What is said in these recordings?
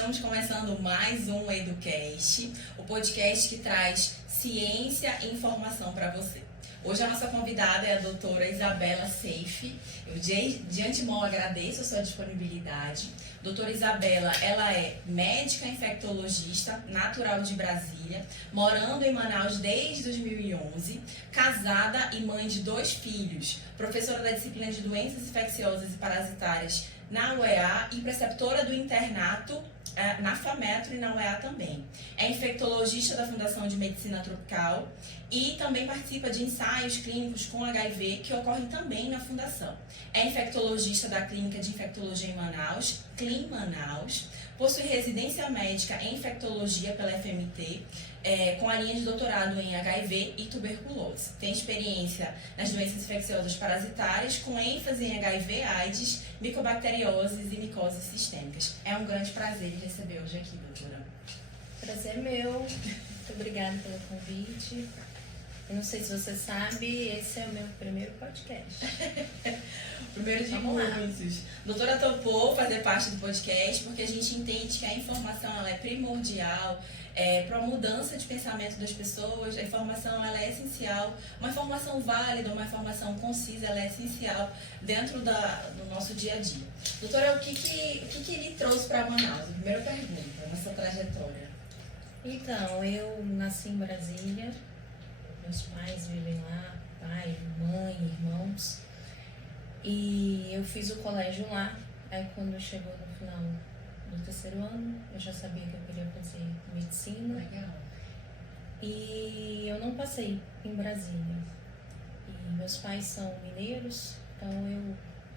Estamos começando mais um EduCast, o podcast que traz ciência e informação para você. Hoje a nossa convidada é a doutora Isabela Seife. Eu de antemão agradeço a sua disponibilidade. Doutora Isabela, ela é médica infectologista, natural de Brasília, morando em Manaus desde 2011, casada e mãe de 2 filhos, professora da disciplina de doenças infecciosas e parasitárias na UEA e preceptora do internato na FAMetro e na UEA também. É infectologista da Fundação de Medicina Tropical e também participa de ensaios clínicos com HIV que ocorrem também na Fundação. É infectologista da Clínica de Infectologia em Manaus, CLIM Manaus, possui residência médica em infectologia pela FMT, com a linha de doutorado em HIV e tuberculose. Tem experiência nas doenças infecciosas parasitárias, com ênfase em HIV, AIDS, micobacterioses e micoses sistêmicas. É um grande prazer de receber hoje aqui, doutora. Prazer meu. Muito obrigada pelo convite. Eu não sei se você sabe, esse é o meu primeiro podcast. Primeiro de muitos. A doutora topou fazer parte do podcast porque a gente entende que a informação ela é primordial para a mudança de pensamento das pessoas. A informação ela é essencial. Uma informação válida, uma informação concisa, ela é essencial dentro do nosso dia a dia. Doutora, o que lhe trouxe para Manaus? A primeira pergunta, nessa trajetória. Então, eu nasci em Brasília. Meus pais vivem lá, pai, mãe, irmãos. E eu fiz o colégio lá. Aí quando chegou no final do 3º ano, eu já sabia que eu queria fazer medicina. Legal. E eu não passei em Brasília. E meus pais são mineiros, então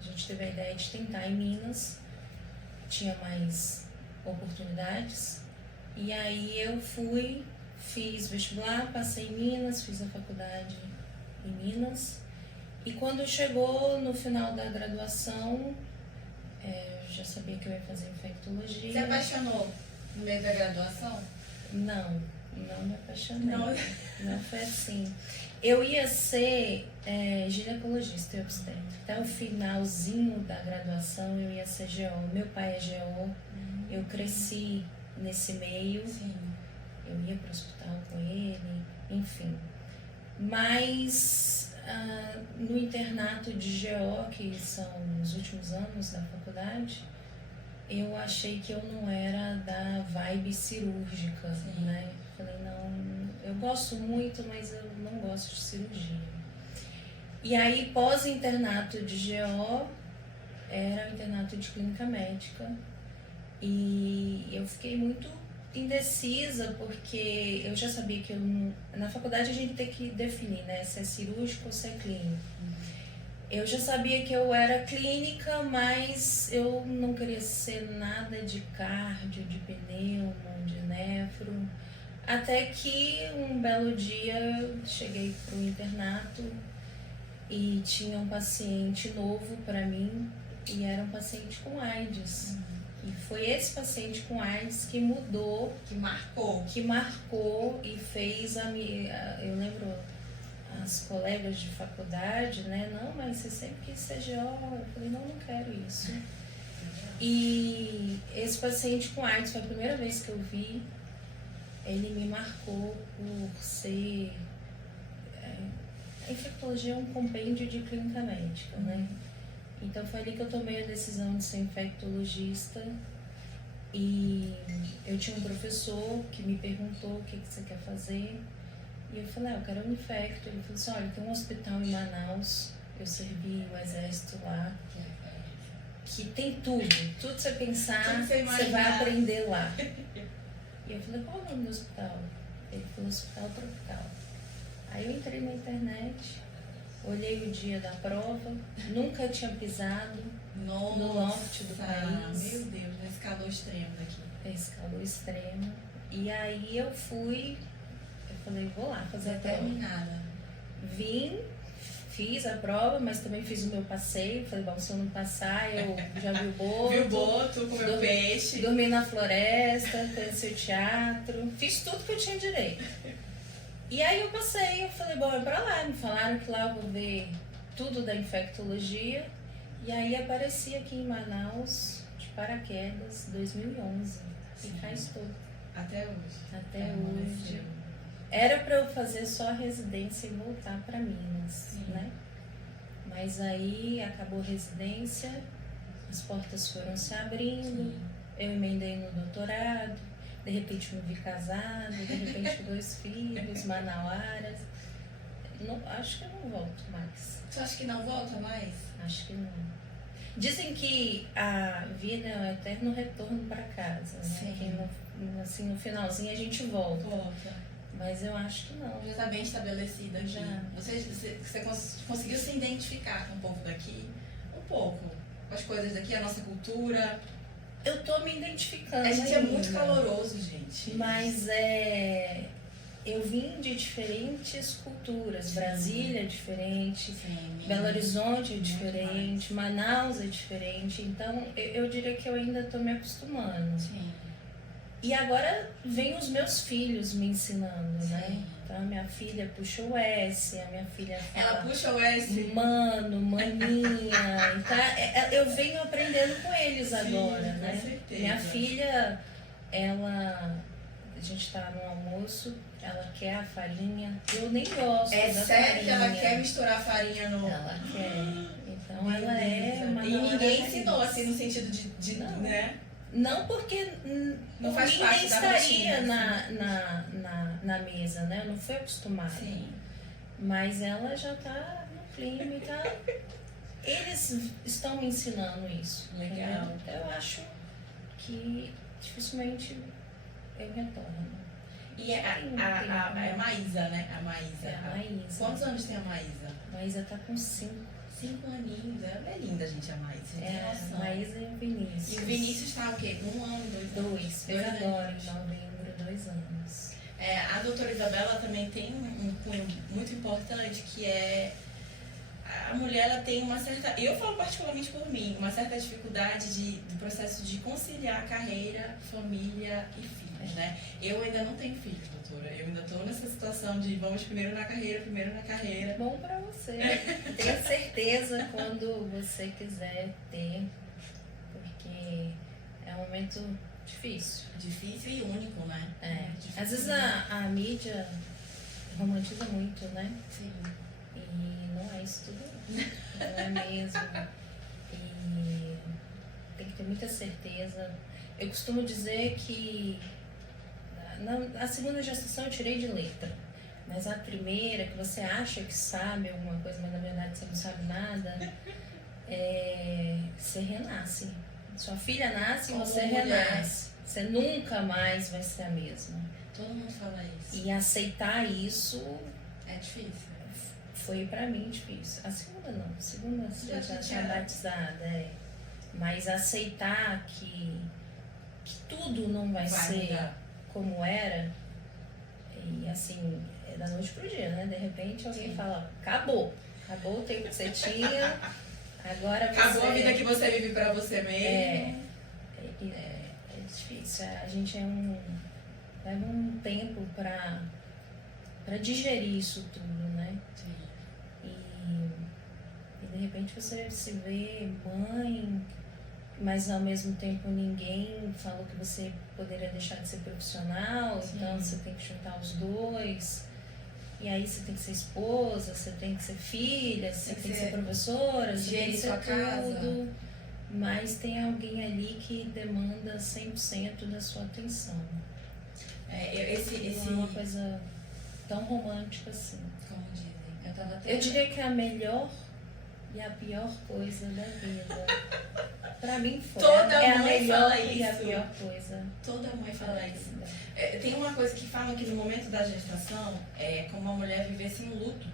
a gente teve a ideia de tentar em Minas. Tinha mais oportunidades. E aí eu fiz vestibular, passei em Minas, fiz a faculdade em Minas. E quando chegou no final da graduação, eu já sabia que eu ia fazer infectologia. Você apaixonou no meio da graduação? Não me apaixonei. Não foi assim. Eu ia ser ginecologista e obstetra. Até o finalzinho da graduação eu ia ser GO. Meu pai é GO. Eu cresci nesse meio. Sim. Eu ia para o hospital com ele, enfim. Mas no internato de GO, que são os últimos anos da faculdade, eu achei que eu não era da vibe cirúrgica, né? Falei, não, eu gosto muito, mas eu não gosto de cirurgia. E aí, pós-internato de GO, era o internato de clínica médica. E eu fiquei muito indecisa, porque eu já sabia que eu não... Na faculdade a gente tem que definir, né? Se é cirúrgico ou se é clínico. Eu já sabia que eu era clínica, mas eu não queria ser nada de cardio, de pneumo, de nefro. Até que um belo dia eu cheguei para o internato e tinha um paciente novo para mim, e era um paciente com AIDS. E foi esse paciente com AIDS que mudou, Que marcou e fez eu lembro as colegas de faculdade, né? Não, mas você sempre quis ser GO. Eu falei, não quero isso. E esse paciente com AIDS foi a primeira vez que eu vi. Ele me marcou por ser... A infectologia é um compêndio de clínica médica, né? Então foi ali que eu tomei a decisão de ser infectologista. E eu tinha um professor que me perguntou o que você quer fazer. E eu falei, eu quero um infecto. Ele falou assim, olha, tem um hospital em Manaus, eu servi o exército lá, que tem tudo que você pensar, você vai aprender lá. E eu falei, qual é o nome do hospital? Ele falou, Hospital Tropical. Aí eu entrei na internet, olhei o dia da prova, nunca tinha pisado no loft do país. Meu Deus, nesse calor extremo daqui. Esse calor extremo. E aí eu falei, vou lá fazer a prova. Determinada. Vim, fiz a prova, mas também fiz o meu passeio. Falei, bom, se eu não passar, eu já vi o boto. Vi o boto, comeu peixe. Dormi na floresta, conheci o teatro. Fiz tudo que eu tinha direito. E aí eu passei, eu falei, bom, é pra lá. Me falaram que lá eu vou ver tudo da infectologia. E aí apareci aqui em Manaus, de paraquedas, 2011. e faz tudo. Até hoje. Até hoje. Era para eu fazer só a residência e voltar para Minas, né? Mas aí acabou a residência, as portas foram se abrindo, eu emendei no doutorado, de repente me vi casada, de repente 2 filhos, manauaras. Não, acho que eu não volto mais. Você acha que não volta mais? Acho que não. Dizem que a vida é um eterno retorno para casa, né? Que assim, no finalzinho a gente volta. Mas eu acho que não. Já está bem estabelecida aqui. Já. Você conseguiu se identificar com o povo daqui? Um pouco. Com as coisas daqui, a nossa cultura. Eu tô me identificando. A gente é muito caloroso, gente. Mas eu vim de diferentes culturas. Brasília é diferente, Belo Horizonte é diferente, Manaus é diferente. Então eu diria que eu ainda estou me acostumando. Sim. E agora vem os meus filhos me ensinando, né? Então a minha filha puxa o S, a minha filha fala... Ela puxa o S? Mano, maninha. Então eu venho aprendendo com eles agora, né? Com certeza. Minha filha, a gente tá no almoço, ela quer a farinha, eu nem gosto da farinha. É sério que ela quer misturar farinha no... Ela quer. Então ela é uma... E ninguém ensinou assim no sentido de não. né? Não, porque não faz ninguém parte da estaria rotina, na mesa, né? Eu não fui acostumada. Sim. Mas ela já tá no clima e tá... Eles estão me ensinando isso. Legal. Entendeu? Eu acho que dificilmente eu retorno. E a Maísa, né? A Maísa. É a Maísa. Quantos anos tem a Maísa? A Maísa tá com 5. 5 aninhos. Ela é linda, gente, a Maísa. A Maísa e o Vinícius. E o Vinícius tá o quê? 1 ano, 2 anos? 2. Fez agora, em novembro, 2 anos. A doutora Isabela também tem um cunho muito importante, que é a mulher, ela tem uma certa, eu falo particularmente por mim, uma certa dificuldade do processo de conciliar carreira, família e filhos, né? Eu ainda não tenho filhos, doutora. Eu ainda estou nessa situação de vamos primeiro na carreira. Bom pra você. Tenha certeza quando você quiser ter, porque é um momento difícil. Difícil e único, né? Às vezes a mídia romantiza muito, né? Sim. E não é isso tudo, não é mesmo. E tem que ter muita certeza. Eu costumo dizer que a segunda gestação eu tirei de letra, mas a primeira, que você acha que sabe alguma coisa, mas na verdade você não sabe nada, você renasce. Sua filha nasce e você renasce. Você nunca mais vai ser a mesma. Todo mundo fala isso. E aceitar isso é difícil. Foi pra mim difícil. A segunda não. A segunda você já tinha batizada, Mas aceitar que tudo não vai ser mudar. Como era, e assim, é da noite pro dia, né? De repente alguém fala, acabou o tempo que você tinha, agora você... Acabou a vida que você vive pra você mesmo. É difícil. A gente leva um tempo pra digerir isso tudo, né? Sim. E de repente você se vê mãe, mas ao mesmo tempo ninguém falou que você poderia deixar de ser profissional. Sim. Então você tem que juntar os dois. E aí você tem que ser esposa, você tem que ser filha, você tem que ser professora, você tem que ser tudo. Mas tem alguém ali que demanda 100% da sua atenção. Não é uma coisa tão romântica assim. Como dizem. Eu diria que é a melhor e a pior coisa da vida. Pra mim foi. Toda a mãe melhor fala e isso. a pior coisa. Toda mãe fala isso. Tem uma coisa que falam que no momento da gestação é como a mulher vivesse um luto.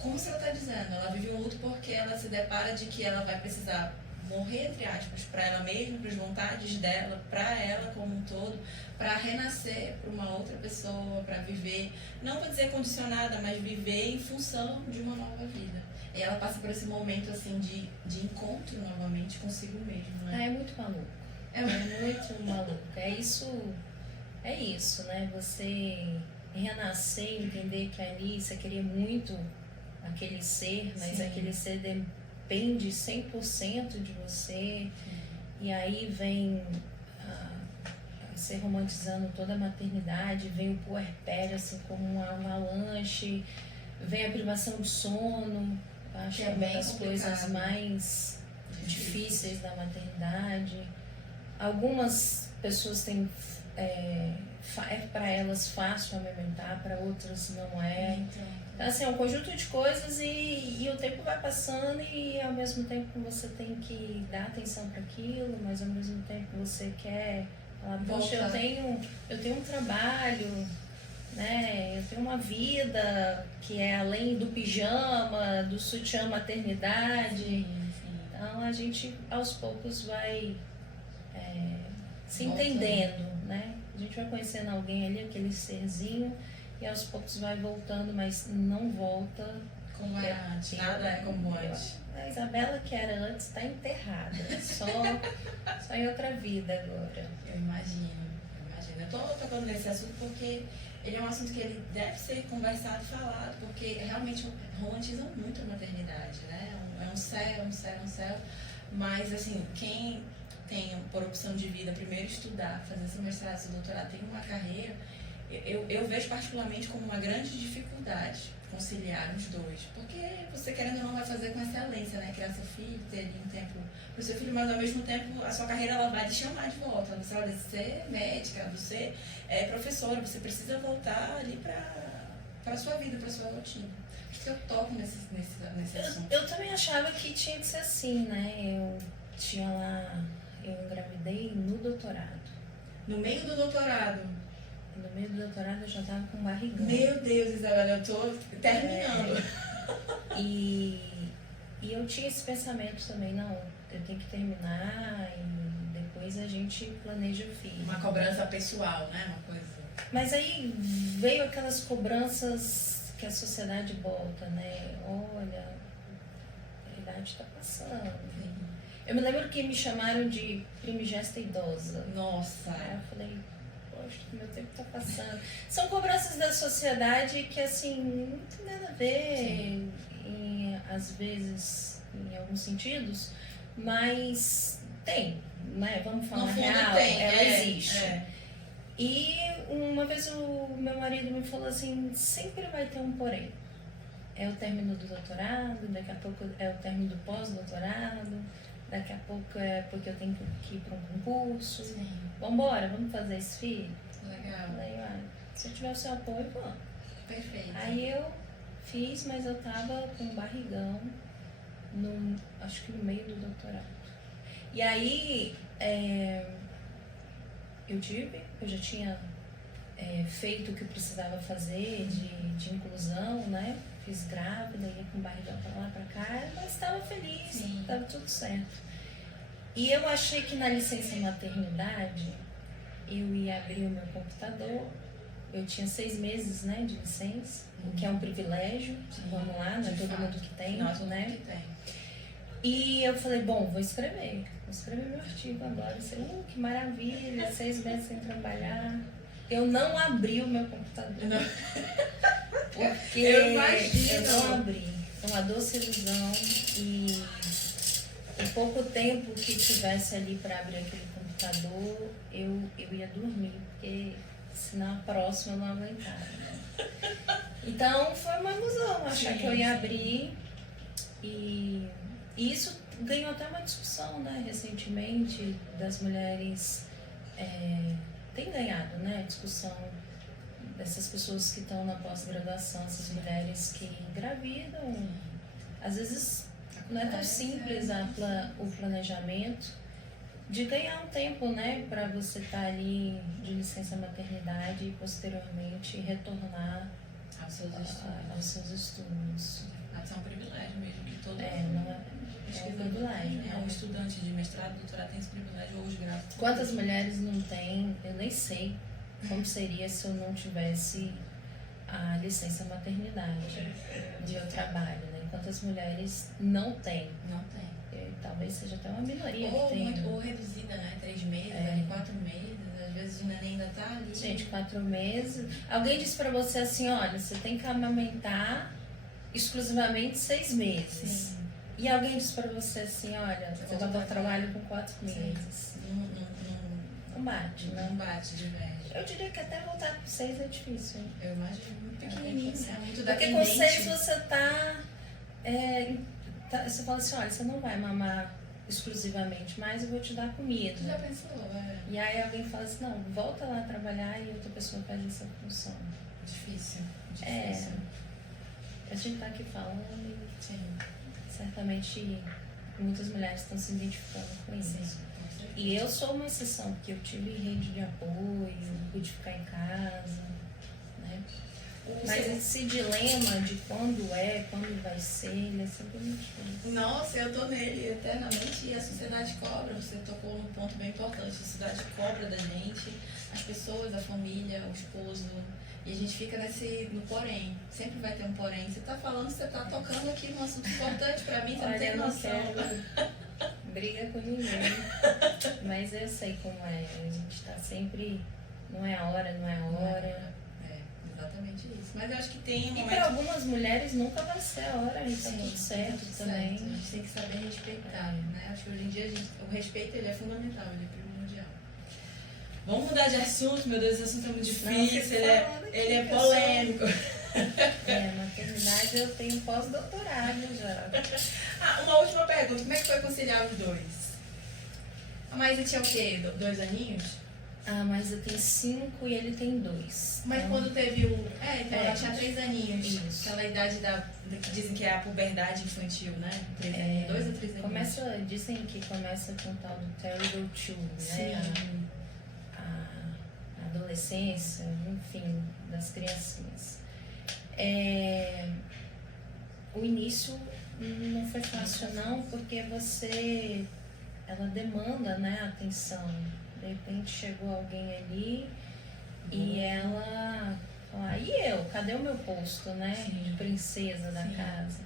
Como você está dizendo, ela vive um luto porque ela se depara de que ela vai precisar morrer, entre aspas, para ela mesma, para as vontades dela, para ela como um todo, para renascer para uma outra pessoa, para viver, não vou dizer condicionada, mas viver em função de uma nova vida. E ela passa por esse momento assim de encontro novamente consigo mesma, né? É muito maluco. É muito maluco. É isso, né? Você renascer, entender que ali você queria muito aquele ser, mas Sim. aquele ser depende 100% de você. Sim. E aí vem ser romantizando toda a maternidade, vem o puerpério assim como uma avalanche, vem a privação de sono, acho que é uma das coisas mais difíceis da maternidade. Algumas pessoas têm, é para elas fácil amamentar, para outras não é. Então, assim, é um conjunto de coisas e o tempo vai passando e ao mesmo tempo você tem que dar atenção para aquilo, mas ao mesmo tempo você quer falar, poxa, eu tenho um trabalho, né? Eu tenho uma vida que é além do pijama, do sutiã maternidade. Sim. Então a gente aos poucos vai se entendendo, né? A gente vai conhecendo alguém ali, aquele serzinho, e aos poucos vai voltando, mas não volta como era antes. Nada é como antes. A Isabela que era antes está enterrada, só em outra vida agora. Eu imagino. Eu tô tocando nesse assunto porque ele é um assunto que ele deve ser conversado, falado, porque realmente romantiza muito a maternidade, né? É um céu. Mas, assim, quem tem por opção de vida primeiro estudar, fazer seu mestrado, seu doutorado, tem uma carreira, eu vejo particularmente como uma grande dificuldade conciliar os dois. Porque você, querendo ou não, vai fazer com excelência, né? Criar seu filho, ter ali um tempo para o seu filho, mas ao mesmo tempo a sua carreira ela vai te chamar de volta. Você vai ser médica, você é professora, você precisa voltar ali para a sua vida, para a sua rotina. Por isso que eu toco nesse assunto. Eu também achava que tinha que ser assim, né? Eu engravidei no doutorado. No meio do doutorado? No meio do doutorado eu já estava com barrigão. Meu Deus, Isabela, eu tô terminando. E eu tinha esse pensamento também, não, eu tenho que terminar e depois a gente planeja o filho. Uma cobrança pessoal, né? Uma coisa. Mas aí veio aquelas cobranças que a sociedade bota, né? Olha, a idade está passando. Sim. Eu me lembro que me chamaram de primigesta idosa. Nossa! Aí eu falei, poxa, meu tempo tá passando. São cobranças da sociedade que, assim, não tem nada a ver, às vezes, em alguns sentidos, mas tem, né? Vamos falar real, ela existe. E uma vez o meu marido me falou assim, sempre vai ter um porém. É o término do doutorado, daqui a pouco é o término do pós-doutorado, daqui a pouco é porque eu tenho que ir para um concurso. Sim. Vambora, vamos fazer esse filho? Legal. Aí, se eu tiver o seu apoio, vamos. Perfeito. Aí eu fiz, mas eu tava com um barrigão, acho que no meio do doutorado. E aí, eu já tinha feito o que eu precisava fazer de inclusão, né? Fiz grávida, ia com barrigão pra lá, pra cá, mas estava feliz, estava tudo certo. E eu achei que na licença maternidade eu ia abrir o meu computador. Eu tinha 6 meses, né, de licença, o que é um privilégio. Vamos lá, não é todo mundo que tem, né? E eu falei, bom, vou escrever meu artigo agora. Que maravilha, 6 meses sem trabalhar. Eu não abri o meu computador. Porque eu não abri. É uma doce ilusão e o pouco tempo que tivesse ali para abrir aquele computador, eu ia dormir, porque senão a próxima eu não aguentava. Né? Então foi uma ilusão achar que eu ia abrir e isso ganhou até uma discussão, né, recentemente, das mulheres, tem ganhado, né, discussão dessas pessoas que estão na pós-graduação, essas mulheres que engravidam, às vezes não é tão simples o planejamento de ganhar um tempo, né, para você estar ali de licença maternidade e posteriormente retornar aos seus estudos. É um privilégio mesmo que todo um privilégio. Um estudante de mestrado, doutorado tem esse privilégio ou os gráficos. Quantas mulheres não têm? Eu nem sei como seria se eu não tivesse a licença maternidade de eu trabalho, né? Quantas mulheres não têm? Não tem. Talvez seja até uma minoria ou que tem. Ou reduzida, né? 3 meses, 4 meses, às vezes o neném ainda tá ali. Gente, 4 meses. Alguém disse pra você assim, olha, você tem que amamentar exclusivamente 6 meses. Sim. E alguém disse pra você assim, olha, você vai para o trabalho com 4 meses. não bate, né? Não bate de vez. Eu diria que até voltar com 6 é difícil. Eu imagino, muito pequenininho. É muito Porque com 6 você você fala assim, olha, você não vai mamar exclusivamente, mas eu vou te dar comida. Tu já pensou, E aí alguém fala assim, não, volta lá trabalhar e outra pessoa faz essa função. Difícil. A gente tá aqui falando e Sim. certamente muitas mulheres estão se identificando com isso. Sim. E eu sou uma exceção, porque eu tive rede de apoio, pude ficar em casa, né? Mas esse dilema de quando vai ser, ele é sempre muito difícil. Nossa, eu tô nele eternamente e a sociedade cobra. Você tocou num ponto bem importante. A sociedade cobra da gente, as pessoas, a família, o esposo. E a gente fica no porém. Sempre vai ter um porém. Você tá falando, você tá tocando aqui num assunto importante pra mim, você não tem noção. Briga com ninguém. Mas eu sei como é. A gente tá sempre. Não é a hora, não é a hora. Exatamente isso. Mas eu acho que tem E para algumas mulheres nunca vai ser a hora, e tá tudo certo também. A gente tem que saber respeitar, né? Acho que hoje em dia o respeito ele é fundamental, ele é primordial. Vamos mudar de assunto, meu Deus, esse assunto é muito difícil, ele é polêmico. Maternidade eu tenho pós-doutorado já. Uma última pergunta, como é que foi conciliar os dois? A Maísa tinha o quê? 2 aninhos? A Maísa tem 5 e ele tem 2. Mas quando teve o... então ela tinha 3 aninhos. Isso. Aquela idade que dizem que é a puberdade infantil, né? 3 aninhos, 2 ou 3 aninhos? Dizem que começa com o tal do Terrible Two, né? A adolescência, enfim, das criancinhas. O início não foi fácil não, porque ela demanda, né, atenção. De repente chegou alguém ali e ela fala, e eu? Cadê o meu posto, né? Sim. De princesa da casa.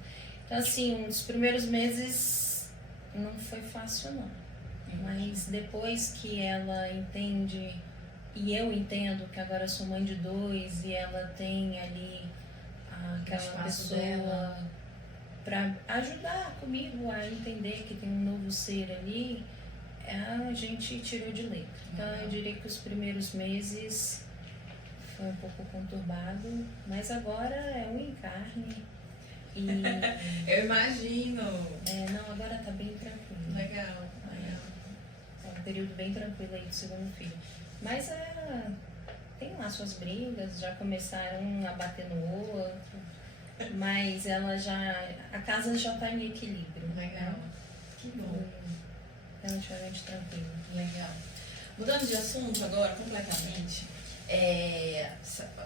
Então assim, os primeiros meses não foi fácil não. Mas depois que ela entende, e eu entendo que agora eu sou mãe de 2 e ela tem ali aquela pessoa para ajudar comigo a entender que tem um novo ser ali, a gente tirou de letra. Então eu diria que os primeiros meses foi um pouco conturbado, mas agora é um encarne. E eu imagino. Não, agora tá bem tranquilo. Legal. É um período bem tranquilo aí do segundo filho. Mas tem lá suas brigas, já começaram a bater no outro, mas a casa já tá em equilíbrio. Legal. Que bom. Relativamente tranquilo. Legal. Mudando de assunto agora completamente,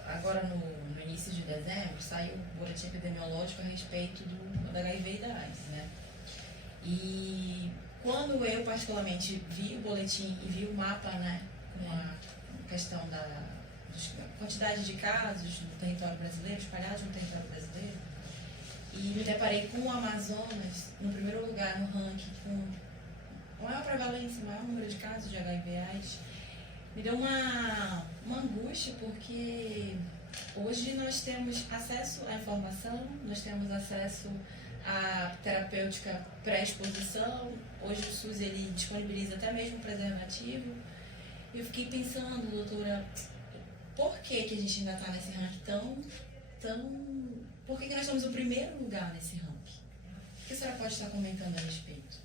agora no início de dezembro saiu o boletim epidemiológico a respeito do HIV e da AIDS, né? E quando eu particularmente vi o boletim e vi o mapa, né, com a questão da quantidade de casos no território brasileiro, espalhados no território brasileiro, e me deparei com o Amazonas no primeiro lugar no ranking com maior prevalência, maior número de casos de HIV/AIDS, me deu uma angústia, porque hoje nós temos acesso à informação, nós temos acesso à terapêutica pré-exposição, hoje o SUS ele disponibiliza até mesmo preservativo. Eu fiquei pensando, doutora, por que a gente ainda está nesse ranking por que nós estamos no primeiro lugar nesse ranking? O que a senhora pode estar comentando a respeito?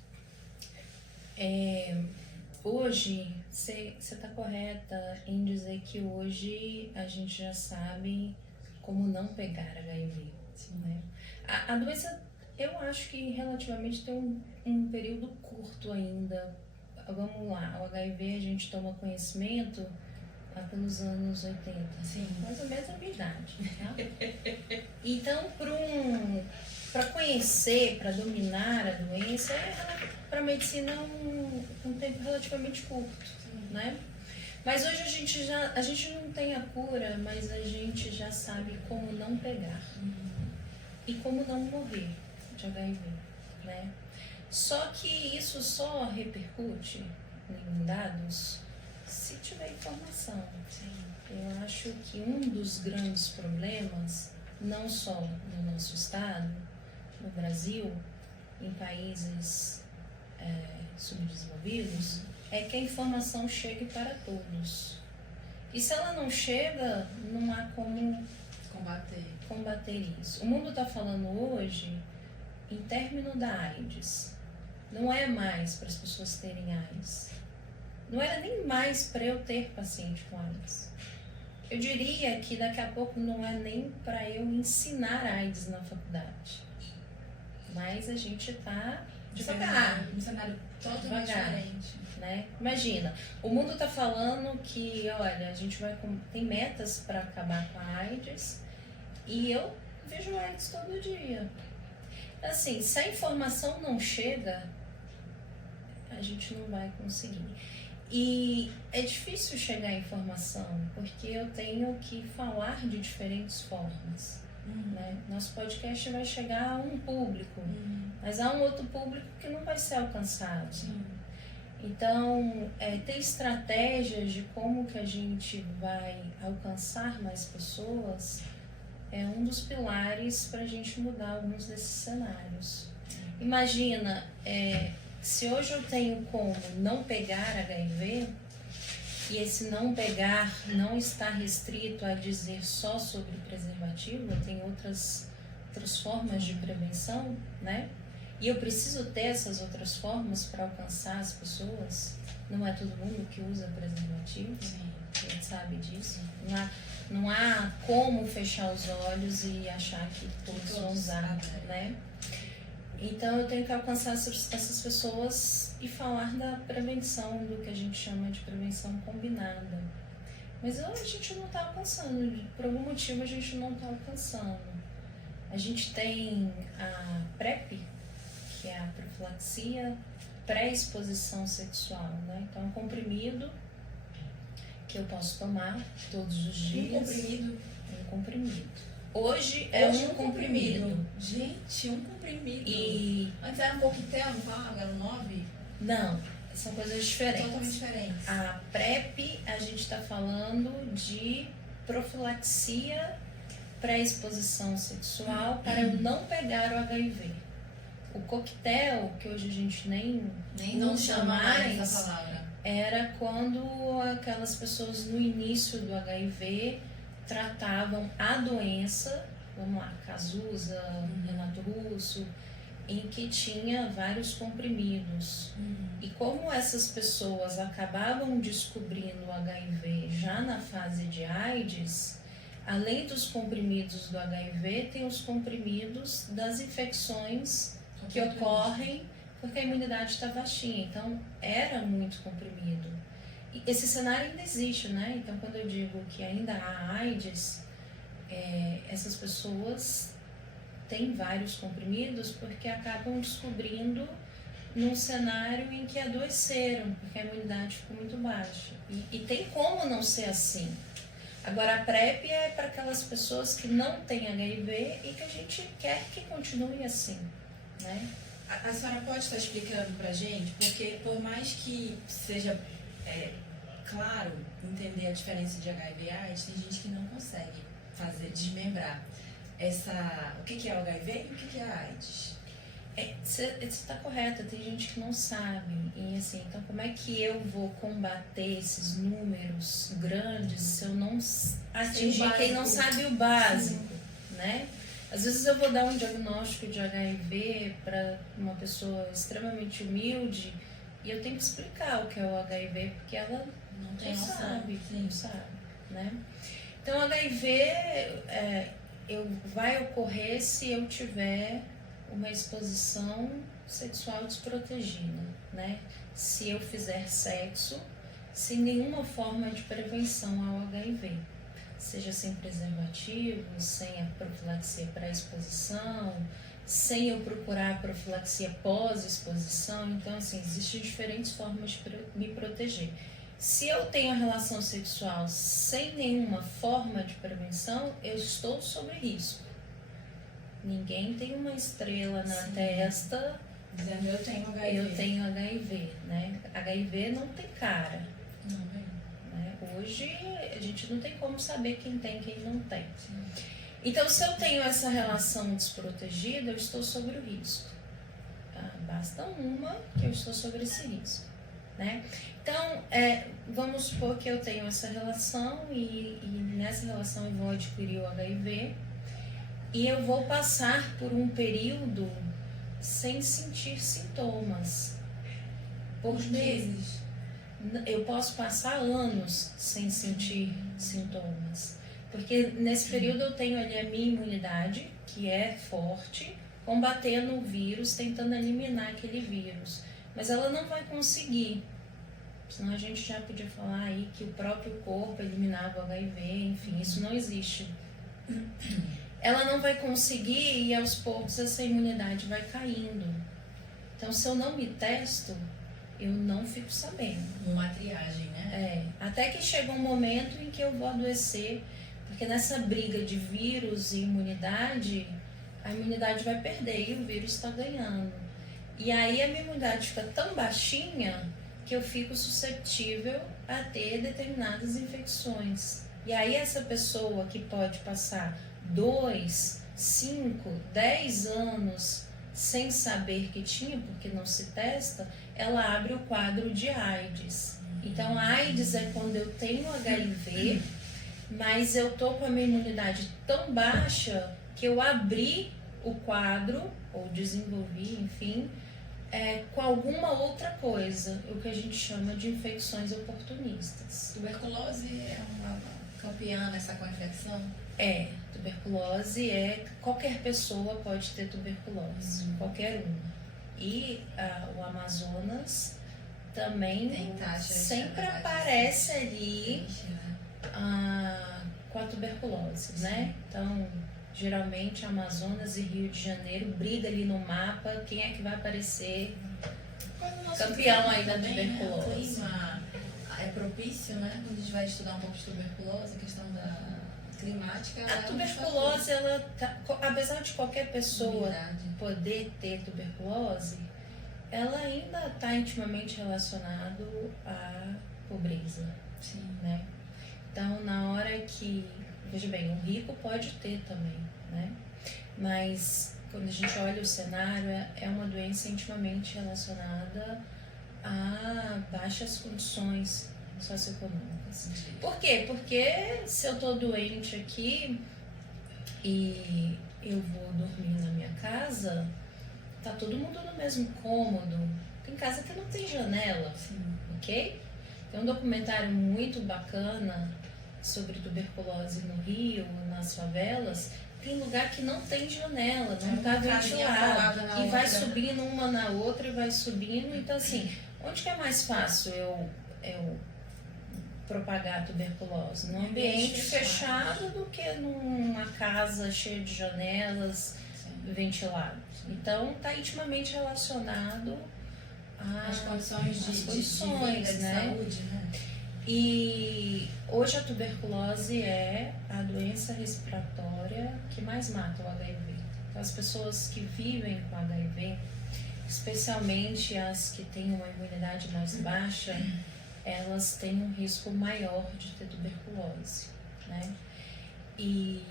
Hoje, você está correta em dizer que hoje a gente já sabe como não pegar HIV. Né? A doença, eu acho que relativamente tem um período curto ainda. Vamos lá, o HIV a gente toma conhecimento lá pelos anos 80. Sim. Mais ou menos a minha idade. Tá? Então, para conhecer, para dominar a doença, para a medicina é um tempo relativamente curto, né? Mas hoje a gente não tem a cura, mas a gente já sabe como não pegar e como não morrer de HIV, né? Só que isso só repercute em dados se tiver informação. Eu acho que um dos grandes problemas, não só no nosso estado, no Brasil, em países subdesenvolvidos, é que a informação chegue para todos. E se ela não chega, não há como combater isso. O mundo está falando hoje em término da AIDS. Não é mais para as pessoas terem AIDS. Não era nem mais para eu ter paciente com AIDS. Eu diria que daqui a pouco não é nem para eu ensinar AIDS na faculdade. Mas a gente está devagar. Um cenário totalmente diferente. Né? Imagina, o mundo está falando que, olha, a gente tem metas para acabar com a AIDS e eu vejo AIDS todo dia. Assim, se a informação não chega, a gente não vai conseguir. E é difícil chegar à informação, porque eu tenho que falar de diferentes formas. Né? Nosso podcast vai chegar a um público, mas há um outro público que não vai ser alcançado. Então, ter estratégias de como que a gente vai alcançar mais pessoas é um dos pilares para a gente mudar alguns desses cenários. Imagina, se hoje eu tenho como não pegar HIV, e esse não pegar não está restrito a dizer só sobre preservativo, tem outras formas de prevenção, né? E eu preciso ter essas outras formas para alcançar as pessoas. Não é todo mundo que usa preservativo, a gente sabe disso. Não há como fechar os olhos e achar que todos vão usar, né? Então eu tenho que alcançar essas pessoas e falar da prevenção, do que a gente chama de prevenção combinada. Mas a gente não está alcançando, por algum motivo a gente não está alcançando. A gente tem a PrEP, que é a profilaxia pré-exposição sexual, né? Então é um comprimido que eu posso tomar todos os dias. Um comprimido. Hoje é um comprimido. Gente, um comprimido. E antes era um coquetel, não falava? Era um 9? Não, são coisas diferentes. Totalmente diferentes. A PrEP, a gente está falando de profilaxia pré-exposição sexual para eu não pegar o HIV. O coquetel, que hoje a gente nem não usa chama mais essa palavra, era quando aquelas pessoas no início do HIV tratavam a doença, vamos lá, Cazuza, Renato Russo, em que tinha vários comprimidos. E como essas pessoas acabavam descobrindo o HIV já na fase de AIDS, além dos comprimidos do HIV, tem os comprimidos das infecções que ocorrem porque a imunidade está baixinha. Então, era muito comprimido. E esse cenário ainda existe, né? Então, quando eu digo que ainda há AIDS, essas pessoas têm vários comprimidos porque acabam descobrindo num cenário em que adoeceram, porque a imunidade ficou muito baixa. E tem como não ser assim. Agora, a PrEP é para aquelas pessoas que não têm HIV e que a gente quer que continue assim, né? A senhora pode estar explicando pra gente, porque por mais que seja claro entender a diferença de HIV e AIDS, tem gente que não consegue desmembrar o que é o HIV e o que é a AIDS. Você está correta, tem gente que não sabe. E assim, então como é que eu vou combater esses números grandes se eu não atingir quem não sabe o básico, né? Às vezes eu vou dar um diagnóstico de HIV para uma pessoa extremamente humilde e eu tenho que explicar o que é o HIV, porque ela não sabe, né? Então, HIV vai ocorrer se eu tiver uma exposição sexual desprotegida, né? Se eu fizer sexo sem nenhuma forma de prevenção ao HIV, seja sem preservativo, sem a profilaxia pré-exposição, sem eu procurar a profilaxia pós-exposição. Então, assim, existem diferentes formas de me proteger. Se eu tenho a relação sexual sem nenhuma forma de prevenção, eu estou sob risco. Ninguém tem uma estrela na testa dizendo eu tenho HIV. Eu tenho HIV, né? HIV não tem cara. Não, né? Hoje a gente não tem como saber quem tem e quem não tem. Sim. Então, se eu tenho essa relação desprotegida, eu estou sobre o risco. Basta uma que eu estou sobre esse risco. né? Então, vamos supor que eu tenho essa relação e nessa relação eu vou adquirir o HIV e eu vou passar por um período sem sentir sintomas. Por meses. Eu posso passar anos sem sentir sintomas. Porque nesse período eu tenho ali a minha imunidade, que é forte, combatendo o vírus, tentando eliminar aquele vírus. Mas ela não vai conseguir. Senão a gente já podia falar aí que o próprio corpo eliminava o HIV, enfim, isso não existe. Ela não vai conseguir e aos poucos essa imunidade vai caindo. Então, se eu não me testo, eu não fico sabendo. Uma triagem, né? Até que chega um momento em que eu vou adoecer, porque nessa briga de vírus e imunidade, a imunidade vai perder e o vírus está ganhando. E aí a minha imunidade fica tão baixinha que eu fico suscetível a ter determinadas infecções. E aí essa pessoa que pode passar 2, 5, 10 anos sem saber que tinha, porque não se testa, ela abre o quadro de AIDS. Então, a AIDS é quando eu tenho HIV, mas eu tô com a minha imunidade tão baixa que eu abri o quadro, ou desenvolvi, enfim, com alguma outra coisa, o que a gente chama de infecções oportunistas. Tuberculose é uma campeã nessa co-infecção? Tuberculose qualquer pessoa pode ter tuberculose, qualquer uma. E o Amazonas também sempre aparece ali com a tuberculose, né? Então, geralmente Amazonas e Rio de Janeiro briga ali no mapa, quem é que vai aparecer campeão aí da tuberculose. O clima é propício, né? Quando a gente vai estudar um pouco de tuberculose, a questão da climática. A tuberculose, apesar de qualquer pessoa poder ter tuberculose, ela ainda está intimamente relacionada à pobreza. Sim. Né? Então, na hora que... Veja bem, o rico pode ter também, né? Mas, quando a gente olha o cenário, é uma doença intimamente relacionada a baixas condições socioeconômicas. Por quê? Porque se eu tô doente aqui e eu vou dormir na minha casa, tá todo mundo no mesmo cômodo. Tem casa que não tem janela, ok? Tem um documentário muito bacana sobre tuberculose no Rio, nas favelas. Tem lugar que não tem janela, não tá ventilado. E vai subindo uma na outra e vai subindo. Então, assim, onde que é mais fácil eu propagar a tuberculose? Num ambiente fechado do que numa casa cheia de janelas, ventilado. Então, está intimamente relacionado às condições de vida, de né? saúde, né? E hoje a tuberculose é a doença respiratória que mais mata o HIV. Então, as pessoas que vivem com HIV, especialmente as que têm uma imunidade mais baixa, elas têm um risco maior de ter tuberculose, né? E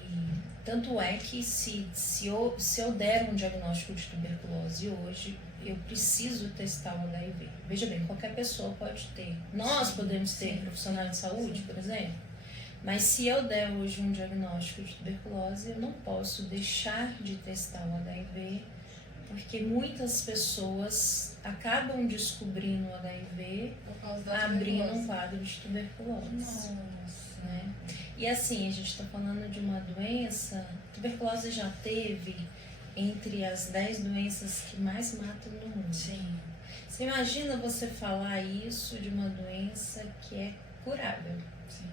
tanto é que se eu der um diagnóstico de tuberculose hoje, eu preciso testar o HIV. Veja bem, qualquer pessoa pode ter. Nós podemos ter profissional de saúde, por exemplo. Mas se eu der hoje um diagnóstico de tuberculose, eu não posso deixar de testar o HIV, porque muitas pessoas acabam descobrindo o HIV abrindo um quadro de tuberculose. Nossa. Né? E assim, a gente está falando de uma doença, tuberculose já teve entre as 10 doenças que mais matam no mundo. Sim. Você imagina você falar isso de uma doença que é curável. Sim.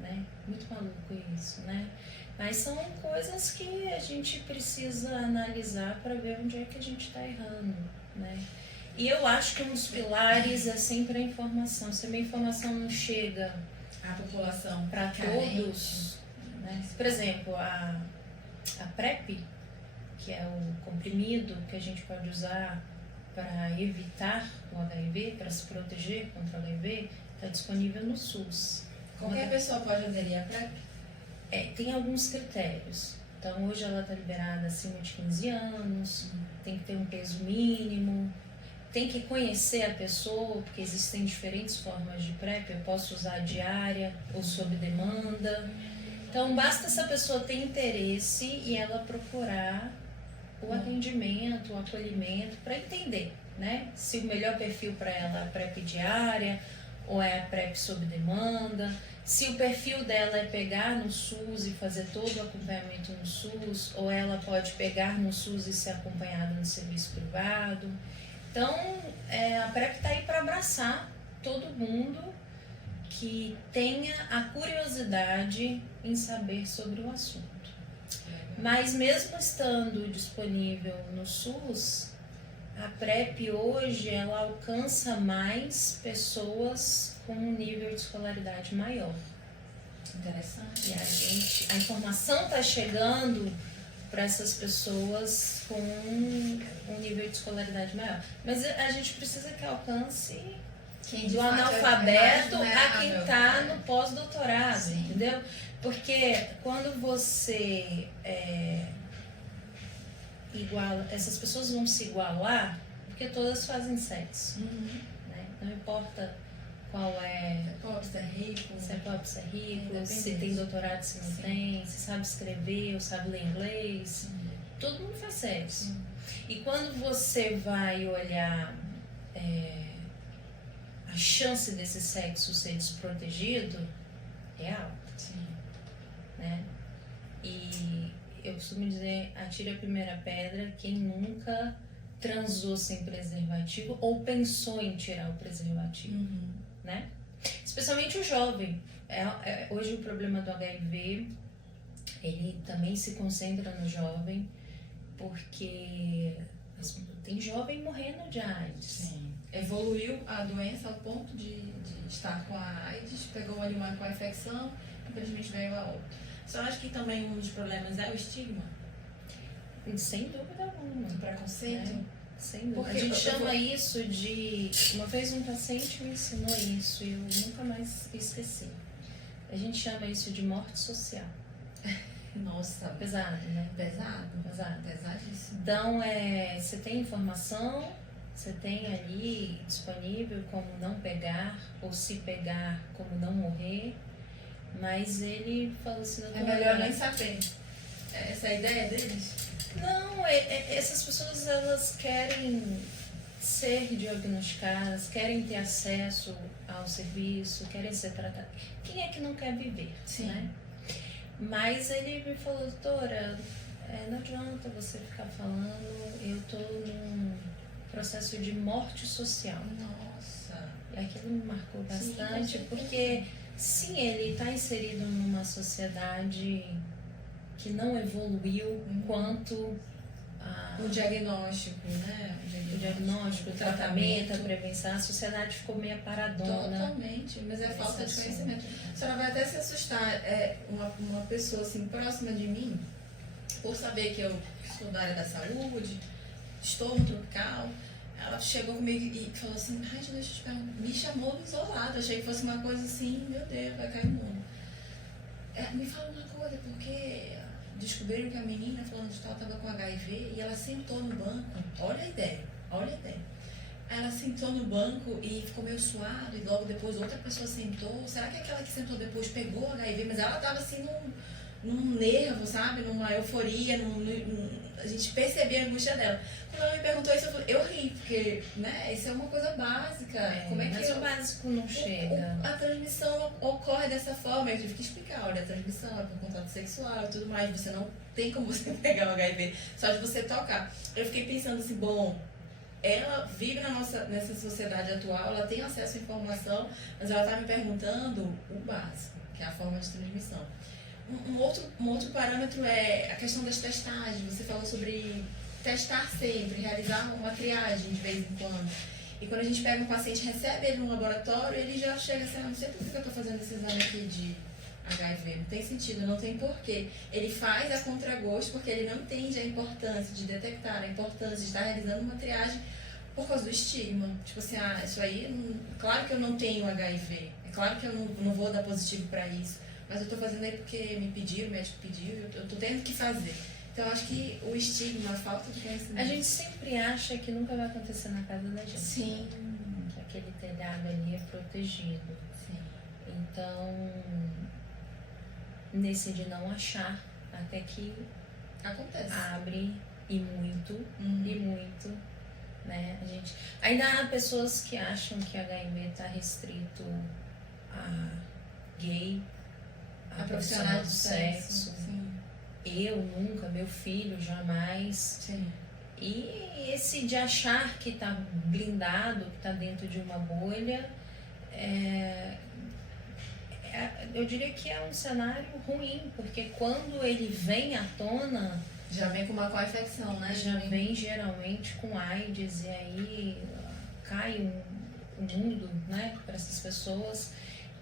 Né? Muito maluco isso, né? Mas são coisas que a gente precisa analisar para ver onde é que a gente está errando, né? E eu acho que um dos pilares é sempre a informação. Se a minha informação não chega a população para todos, né? Por exemplo, a PrEP, que é o comprimido que a gente pode usar para evitar o HIV, para se proteger contra o HIV, está disponível no SUS. Qualquer pessoa pode aderir à PrEP? Tem alguns critérios. Então, hoje ela está liberada acima de 15 anos, tem que ter um peso mínimo, tem que conhecer a pessoa, porque existem diferentes formas de PrEP. Eu posso usar diária ou sob demanda. Então, basta essa pessoa ter interesse e ela procurar o atendimento, o acolhimento, para entender, né? Se o melhor perfil para ela é a PrEP diária ou é a PrEP sob demanda. Se o perfil dela é pegar no SUS e fazer todo o acompanhamento no SUS, ou ela pode pegar no SUS e ser acompanhada no serviço privado. Então, a PrEP está aí para abraçar todo mundo que tenha a curiosidade em saber sobre o assunto. Mas mesmo estando disponível no SUS, a PrEP hoje ela alcança mais pessoas com um nível de escolaridade maior. Interessante. E a informação está chegando para essas pessoas com um nível de escolaridade maior. Mas a gente precisa que alcance do analfabeto a quem está no pós-doutorado, entendeu? Porque quando você iguala, essas pessoas vão se igualar porque todas fazem sexo. Né? Não importa qual é. Se é pobre, se é rico. Se é pobre, se é rico, se tem doutorado, se não tem, se sabe escrever ou sabe ler inglês. Todo mundo faz sexo. E quando você vai olhar a chance desse sexo ser desprotegido, é alta. Né? E eu costumo dizer, atire a primeira pedra quem nunca transou sem preservativo ou pensou em tirar o preservativo. Né? Especialmente o jovem. Hoje o problema do HIV, ele também se concentra no jovem, porque tem jovem morrendo de AIDS. Sim. Evoluiu a doença ao ponto de estar com a AIDS, pegou ali com a infecção, infelizmente veio a outra. Você acha que também um dos problemas é o estigma? Sem dúvida alguma. O preconceito? Sem dúvida. A gente chama isso de... Uma vez um paciente me ensinou isso e eu nunca mais esqueci. A gente chama isso de morte social. Nossa. Pesado, né? Pesado. Pesadíssimo. Então, você tem informação, você tem ali disponível como não pegar, ou se pegar, como não morrer. Mas ele falou assim... É melhor nem saber. Essa é a ideia deles? Não, essas pessoas elas querem ser diagnosticadas, querem ter acesso ao serviço, querem ser tratadas. Quem é que não quer viver? Sim. Né? Mas ele me falou, doutora, não adianta você ficar falando, eu tô num processo de morte social. Nossa. E aquilo me marcou bastante, porque sim, ele está inserido numa sociedade que não evoluiu quanto o diagnóstico, né? O diagnóstico, o tratamento, a prevenção. A sociedade ficou meio paradona. Totalmente, mas é falta de conhecimento. A senhora vai até se assustar. Uma pessoa assim, próxima de mim, por saber que eu sou da área da saúde, estou no tropical, ela chegou comigo e falou assim, ai, deixa eu te perguntar, me chamou no isolado, achei que fosse uma coisa assim, meu Deus, vai cair o mundo. Me fala uma coisa, porque descobriram que a menina falando de tal estava com HIV e ela sentou no banco, olha a ideia. Ela sentou no banco e ficou meio suado e logo depois outra pessoa sentou. Será que aquela que sentou depois pegou HIV? Mas ela estava assim num nervo, sabe? Numa euforia, a gente percebia a angústia dela. Quando ela me perguntou isso, eu ri, porque, né, isso é uma coisa básica. Como é que mas o básico não chega. A transmissão ocorre dessa forma, eu tive que explicar, olha, a transmissão é por contato sexual e tudo mais, você não tem como você pegar o HIV, só de você tocar. Eu fiquei pensando assim, bom, ela vive nessa sociedade atual, ela tem acesso à informação, mas ela está me perguntando o básico, que é a forma de transmissão. Um outro parâmetro é a questão das testagens. Você falou sobre testar sempre, realizar uma triagem de vez em quando. E quando a gente pega um paciente, recebe ele no laboratório, ele já chega assim, não sei por que eu estou fazendo esse exame aqui de HIV, não tem sentido, não tem porquê. Ele faz a contragosto porque ele não entende a importância de detectar, a importância de estar realizando uma triagem por causa do estigma. Tipo assim, isso aí, claro que eu não tenho HIV, é claro que eu não vou dar positivo para isso, mas eu estou fazendo aí porque me pediram, o médico pediu, eu estou tendo que fazer. Então, eu acho que o estigma, a falta de conhecimento... A gente sempre acha que nunca vai acontecer na casa da gente. Sim. Que aquele telhado ali é protegido. Sim. Então, nesse de não achar, até que Acontece. abre e muito, né? A gente... Ainda há pessoas que acham que HIV está restrito a gay, a profissional do sexo. Sim. Eu nunca, meu filho jamais. Sim. E esse de achar que está blindado, que está dentro de uma bolha, eu diria que é um cenário ruim, porque quando ele vem à tona... Já vem com uma co-infecção, né? Já vem geralmente com AIDS, e aí cai o mundo, né, para essas pessoas.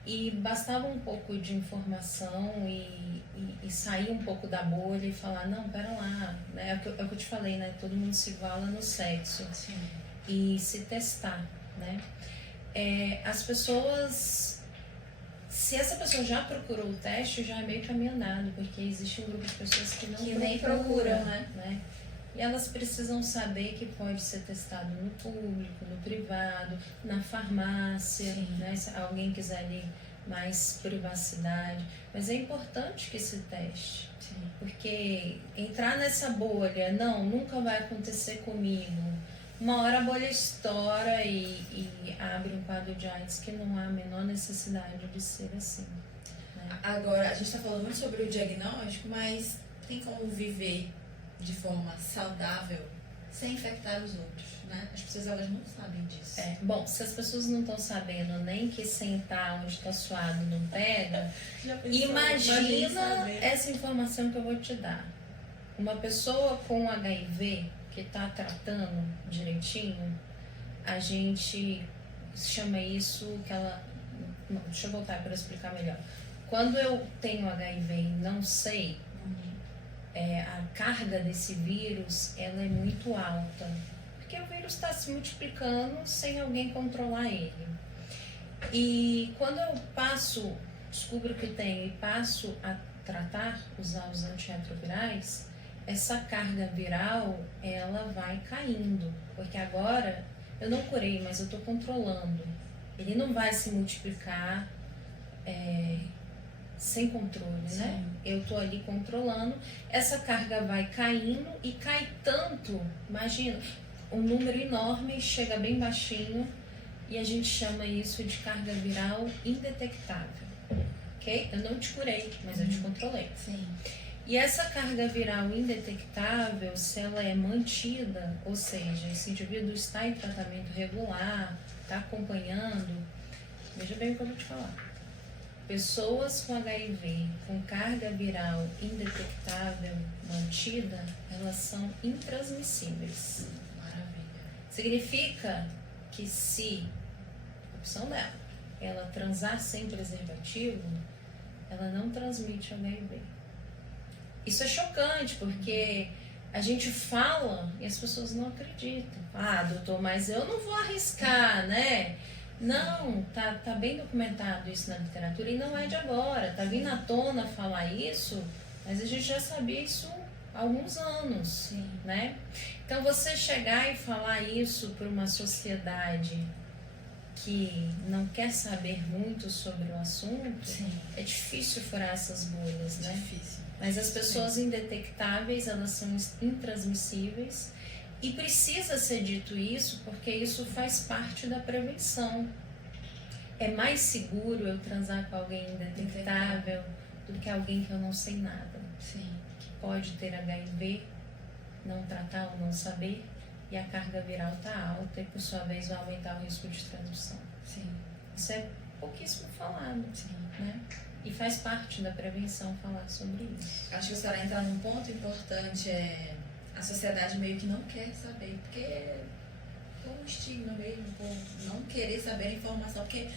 E bastava um pouco de informação e sair um pouco da bolha e falar, não, pera lá, né? É o que eu te falei, né? Todo mundo se vala no sexo. Sim. E se testar, né? As pessoas... Se essa pessoa já procurou o teste, já é meio caminho andado, porque existe um grupo de pessoas que não nem procuram, né? E elas precisam saber que pode ser testado no público, no privado, na farmácia, né? Se alguém quiser ali mais privacidade. Mas é importante que se teste. Sim. Porque entrar nessa bolha, não, nunca vai acontecer comigo. Uma hora a bolha estoura e abre um quadro de AIDS que não há a menor necessidade de ser assim. Né? Agora, a gente está falando muito sobre o diagnóstico, mas tem como viver de forma saudável sem infectar os outros, né? As pessoas, elas não sabem disso. Bom, se as pessoas não estão sabendo nem que sentar onde está suado não pega, imagina essa informação que eu vou te dar. Uma pessoa com HIV que está tratando direitinho, a gente chama isso que ela... Não, deixa eu voltar para explicar melhor. Quando eu tenho HIV e não sei, a carga desse vírus ela é muito alta, porque o vírus está se multiplicando sem alguém controlar ele. E quando eu descubro que tenho e passo a tratar, usar os antirretrovirais, essa carga viral, ela vai caindo, porque agora eu não curei, mas eu estou controlando. Ele não vai se multiplicar sem controle, né? Eu estou ali controlando, essa carga vai caindo e cai tanto, imagina, um número enorme, chega bem baixinho, e a gente chama isso de carga viral indetectável, ok? Eu não te curei, mas eu te controlei. Sim. E essa carga viral indetectável, se ela é mantida, ou seja, esse indivíduo está em tratamento regular, está acompanhando, veja bem o que eu vou te falar. Pessoas com HIV, com carga viral indetectável mantida, elas são intransmissíveis. Maravilha. Significa que se, opção dela, ela transar sem preservativo, ela não transmite HIV. Isso é chocante, porque a gente fala e as pessoas não acreditam. Ah, doutor, mas eu não vou arriscar, né? Não, tá bem documentado isso na literatura e não é de agora. Tá vindo à tona falar isso, mas a gente já sabia isso há alguns anos, né? Então, você chegar e falar isso para uma sociedade que não quer saber muito sobre o assunto, é difícil furar essas bolhas, né? Difícil. Mas as pessoas indetectáveis, elas são intransmissíveis e precisa ser dito isso porque isso faz parte da prevenção. É mais seguro eu transar com alguém indetectável do que alguém que eu não sei nada. Sim. Que pode ter HIV, não tratar ou não saber, e a carga viral está alta e por sua vez vai aumentar o risco de transmissão. Sim. Isso é pouquíssimo falado, Sim. né? E faz parte da prevenção falar sobre isso. Acho que a senhora entra num ponto importante, a sociedade meio que não quer saber, porque por um estigma mesmo, por não querer saber a informação, porque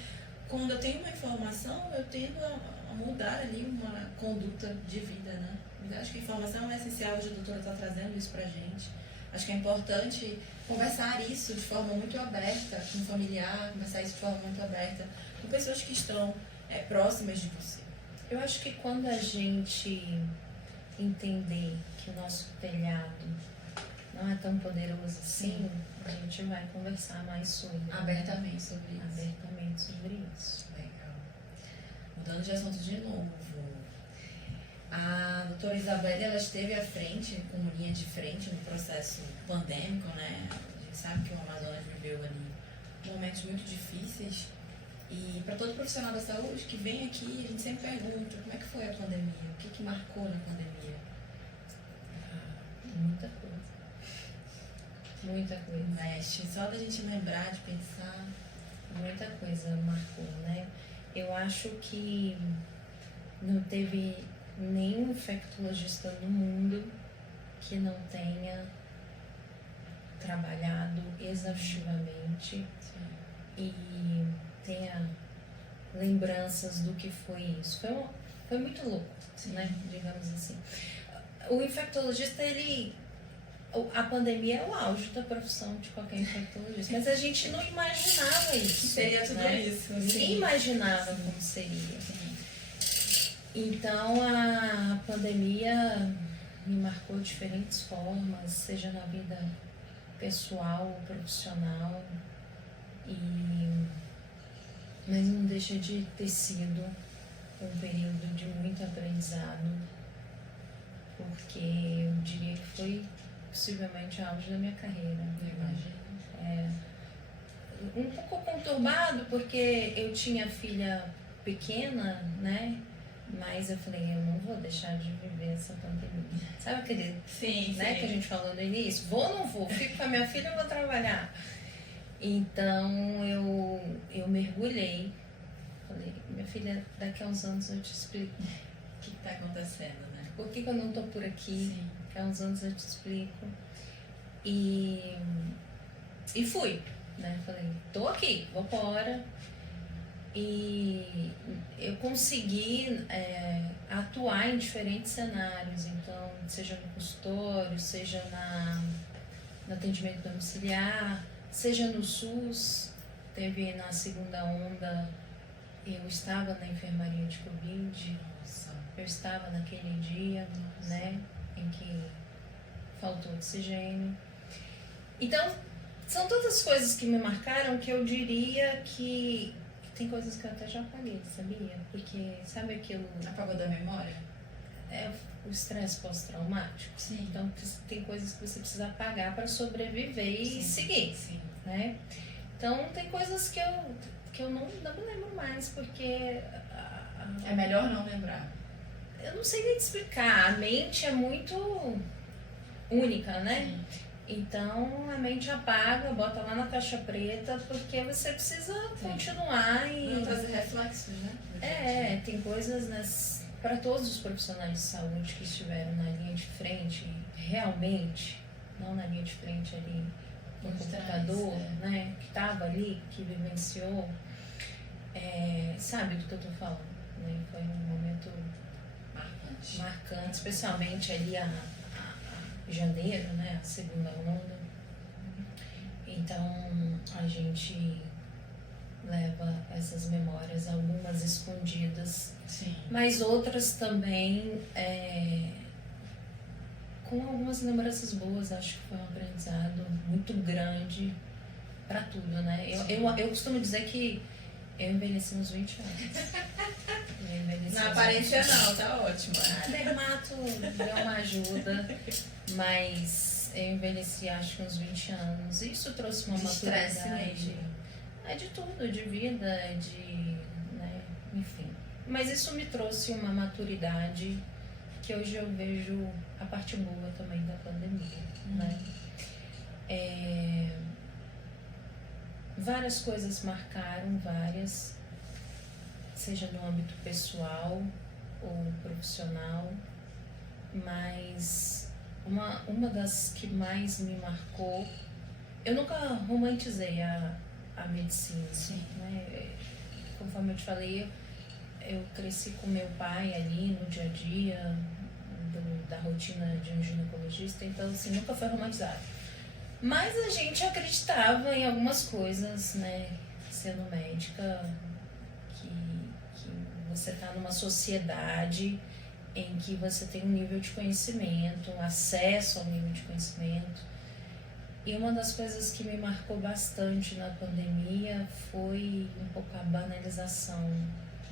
quando eu tenho uma informação, eu tendo a mudar ali uma conduta de vida, né? Eu acho que a informação é essencial, hoje a doutora está trazendo isso pra gente. Acho que é importante conversar isso de forma muito aberta com o familiar, conversar isso de forma muito aberta com pessoas que estão próximas de você. Eu acho que quando a gente entender que o nosso telhado não é tão poderoso assim, a gente vai conversar mais sobre. Abertamente sobre isso. Abertamente sobre isso. Legal. Mudando de assunto de novo. A doutora Isabelle, ela esteve à frente, com linha de frente no processo pandêmico, né? A gente sabe que o Amazonas viveu ali momentos muito difíceis. E para todo profissional da saúde que vem aqui, a gente sempre pergunta como é que foi a pandemia, o que marcou na pandemia? Muita coisa. Muita coisa. Mexe, só da gente lembrar, de pensar. Muita coisa marcou, né? Eu acho que não teve nenhum infectologista no mundo que não tenha trabalhado exaustivamente e tenha lembranças do que foi isso. Foi muito louco, né? Digamos assim. O infectologista, a pandemia é o auge da profissão de qualquer infectologista, mas a gente não imaginava isso. Seria tudo né? isso. Ninguém imaginava como seria. Então a pandemia me marcou de diferentes formas, seja na vida pessoal ou profissional, mas não deixa de ter sido um período de muito aprendizado, porque eu diria que foi possivelmente o auge da minha carreira. Imagina. Um pouco conturbado, porque eu tinha filha pequena, né? Mas eu falei, eu não vou deixar de viver essa pandemia. Sabe aquele, Sim, né, que a gente falou no início? Vou ou não vou? Fico com a minha filha ou vou trabalhar? Então eu mergulhei. Falei, minha filha, daqui a uns anos eu te explico. O que está acontecendo, né? Por que eu não estou por aqui? Sim. Daqui a uns anos eu te explico. E fui, né? Falei, tô aqui, vou embora. E eu consegui atuar em diferentes cenários, então, seja no consultório, seja no atendimento domiciliar, seja no SUS. Teve na segunda onda, eu estava na enfermaria de Covid. Nossa. Eu estava naquele dia, né, em que faltou oxigênio. Então, são todas coisas que me marcaram que eu diria que tem coisas que eu até já apaguei, sabia? Porque, sabe aquilo... Apagou da memória? É o estresse pós-traumático. Sim. Então, tem coisas que você precisa apagar para sobreviver e seguir, Sim. né? Então, tem coisas que eu não me lembro mais, porque... É melhor não lembrar. Eu não sei nem te explicar. A mente é muito única, né? Sim. Então a mente apaga, bota lá na caixa preta, porque você precisa continuar e. Não trazer reflexos, né? Tem coisas para todos os profissionais de saúde que estiveram na linha de frente, realmente, não na linha de frente ali no computador, né? Que estava ali, que vivenciou, sabe do que eu tô falando, né? Foi um momento marcante, especialmente ali janeiro, né, a segunda onda. Então a gente leva essas memórias, algumas escondidas, sim, mas outras também com algumas lembranças boas. Acho que foi um aprendizado muito grande para tudo, né? Eu costumo dizer que eu envelheci uns 20 anos. Na aparência não, tá ótimo. A dermato deu uma ajuda, mas eu envelheci acho que uns 20 anos. Isso trouxe uma maturidade. De tudo, de vida, né, enfim. Mas isso me trouxe uma maturidade que hoje eu vejo a parte boa também da pandemia, né? Várias coisas marcaram, seja no âmbito pessoal ou profissional, mas uma das que mais me marcou, eu nunca romantizei a medicina, né? Conforme eu te falei, eu cresci com meu pai ali no dia a dia da rotina de um ginecologista, então assim, nunca foi romantizado. Mas a gente acreditava em algumas coisas, né? Sendo médica, que você está numa sociedade em que você tem um nível de conhecimento, um acesso ao nível de conhecimento. E uma das coisas que me marcou bastante na pandemia foi um pouco a banalização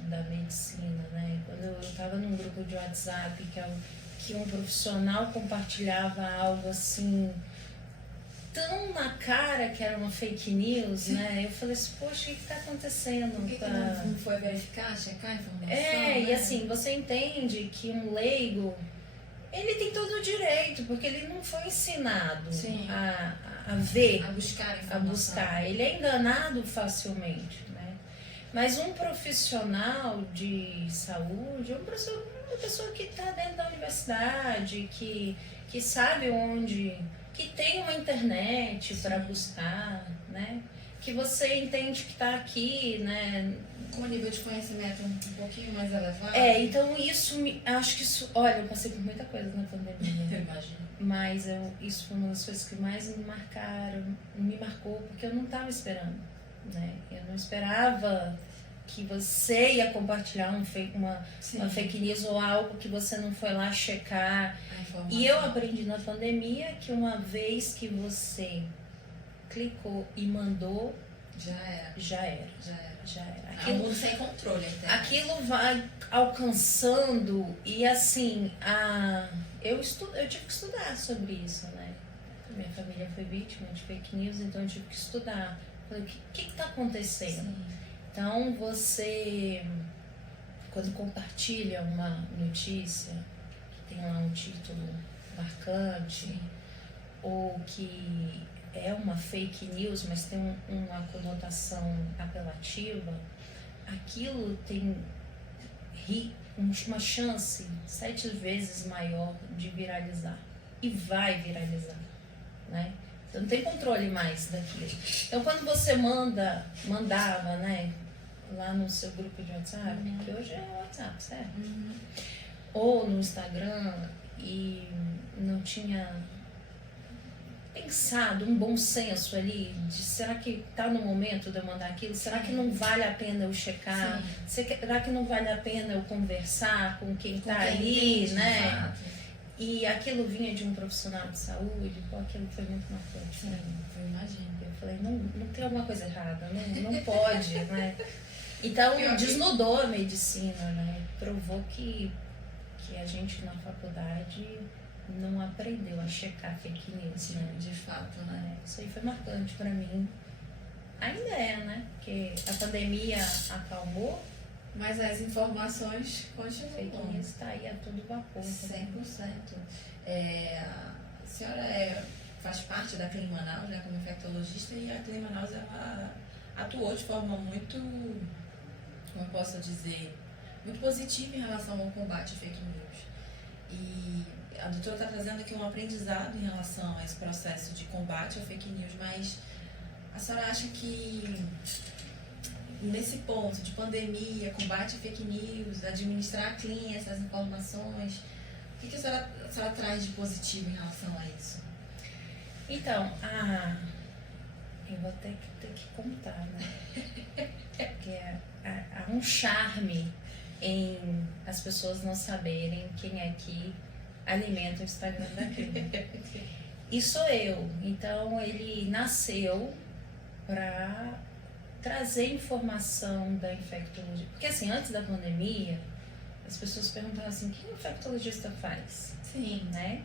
da medicina, né? Quando eu estava num grupo de WhatsApp que um profissional compartilhava algo assim tão na cara que era uma fake news, né? Eu falei assim, poxa, o que está acontecendo? Por que não foi verificar, checar a informação? É, né? e assim, você entende que um leigo, ele tem todo o direito, porque ele não foi ensinado a ver, A buscar informação. a buscar. Ele é enganado facilmente, né? Mas um profissional de saúde, uma pessoa que está dentro da universidade, que sabe onde, que tem uma internet para buscar, né? Que você entende que está aqui, né? Com um nível de conhecimento um pouquinho mais elevado. Então acho que isso, olha, eu passei por muita coisa na pandemia. Eu imagino. Mas isso foi uma das coisas que mais me marcou, porque eu não estava esperando, né? Eu não esperava que você ia compartilhar uma fake news ou algo que você não foi lá checar. E eu aprendi na pandemia que uma vez que você clicou e mandou, já era. É um mundo sem controle. Aquilo vai alcançando e assim, eu tive que estudar sobre isso, né? Minha família foi vítima de fake news, então eu tive que estudar. Falei, o que está acontecendo? Sim. Então você, quando compartilha uma notícia que tem lá um título marcante, Sim. ou que é uma fake news, mas tem uma conotação apelativa, aquilo tem uma chance 7 vezes maior de viralizar. E vai viralizar, né? Você não tem controle mais daquilo. Então, quando você mandava, né, lá no seu grupo de WhatsApp, que hoje é o WhatsApp, certo? Ou no Instagram, e não tinha pensado um bom senso ali de será que tá no momento de eu mandar aquilo? Será que não vale a pena eu checar? Será que não vale a pena eu conversar com quem tá ali, entende, né? exato. E aquilo vinha de um profissional de saúde, aquilo foi muito marcante. Sim, eu imagino. Eu falei, não tem alguma coisa errada, não pode, né? Então, desnudou a medicina, né? Provou que a gente na faculdade não aprendeu a checar fake news, né? De fato, né? Isso aí foi marcante pra mim. Ainda é, né? Porque a pandemia acalmou, mas as informações continuam. Fake news está aí a todo vapor. 100%. A senhora faz parte da Clean Manaus, né, como infectologista, e a Clean Manaus ela atuou de forma muito, como eu posso dizer, muito positiva em relação ao combate à fake news. E a doutora está trazendo aqui um aprendizado em relação a esse processo de combate à fake news, mas a senhora acha que nesse ponto de pandemia, combate à fake news, administrar clean essas informações, o que a senhora traz de positivo em relação a isso? Então, eu vou ter que contar, né? Porque há um charme em as pessoas não saberem quem é que alimenta o Instagram daquilo. E sou eu. Então, ele nasceu para trazer informação da infectologia. Porque assim, antes da pandemia, as pessoas perguntavam assim, o que o infectologista faz? Sim. Né?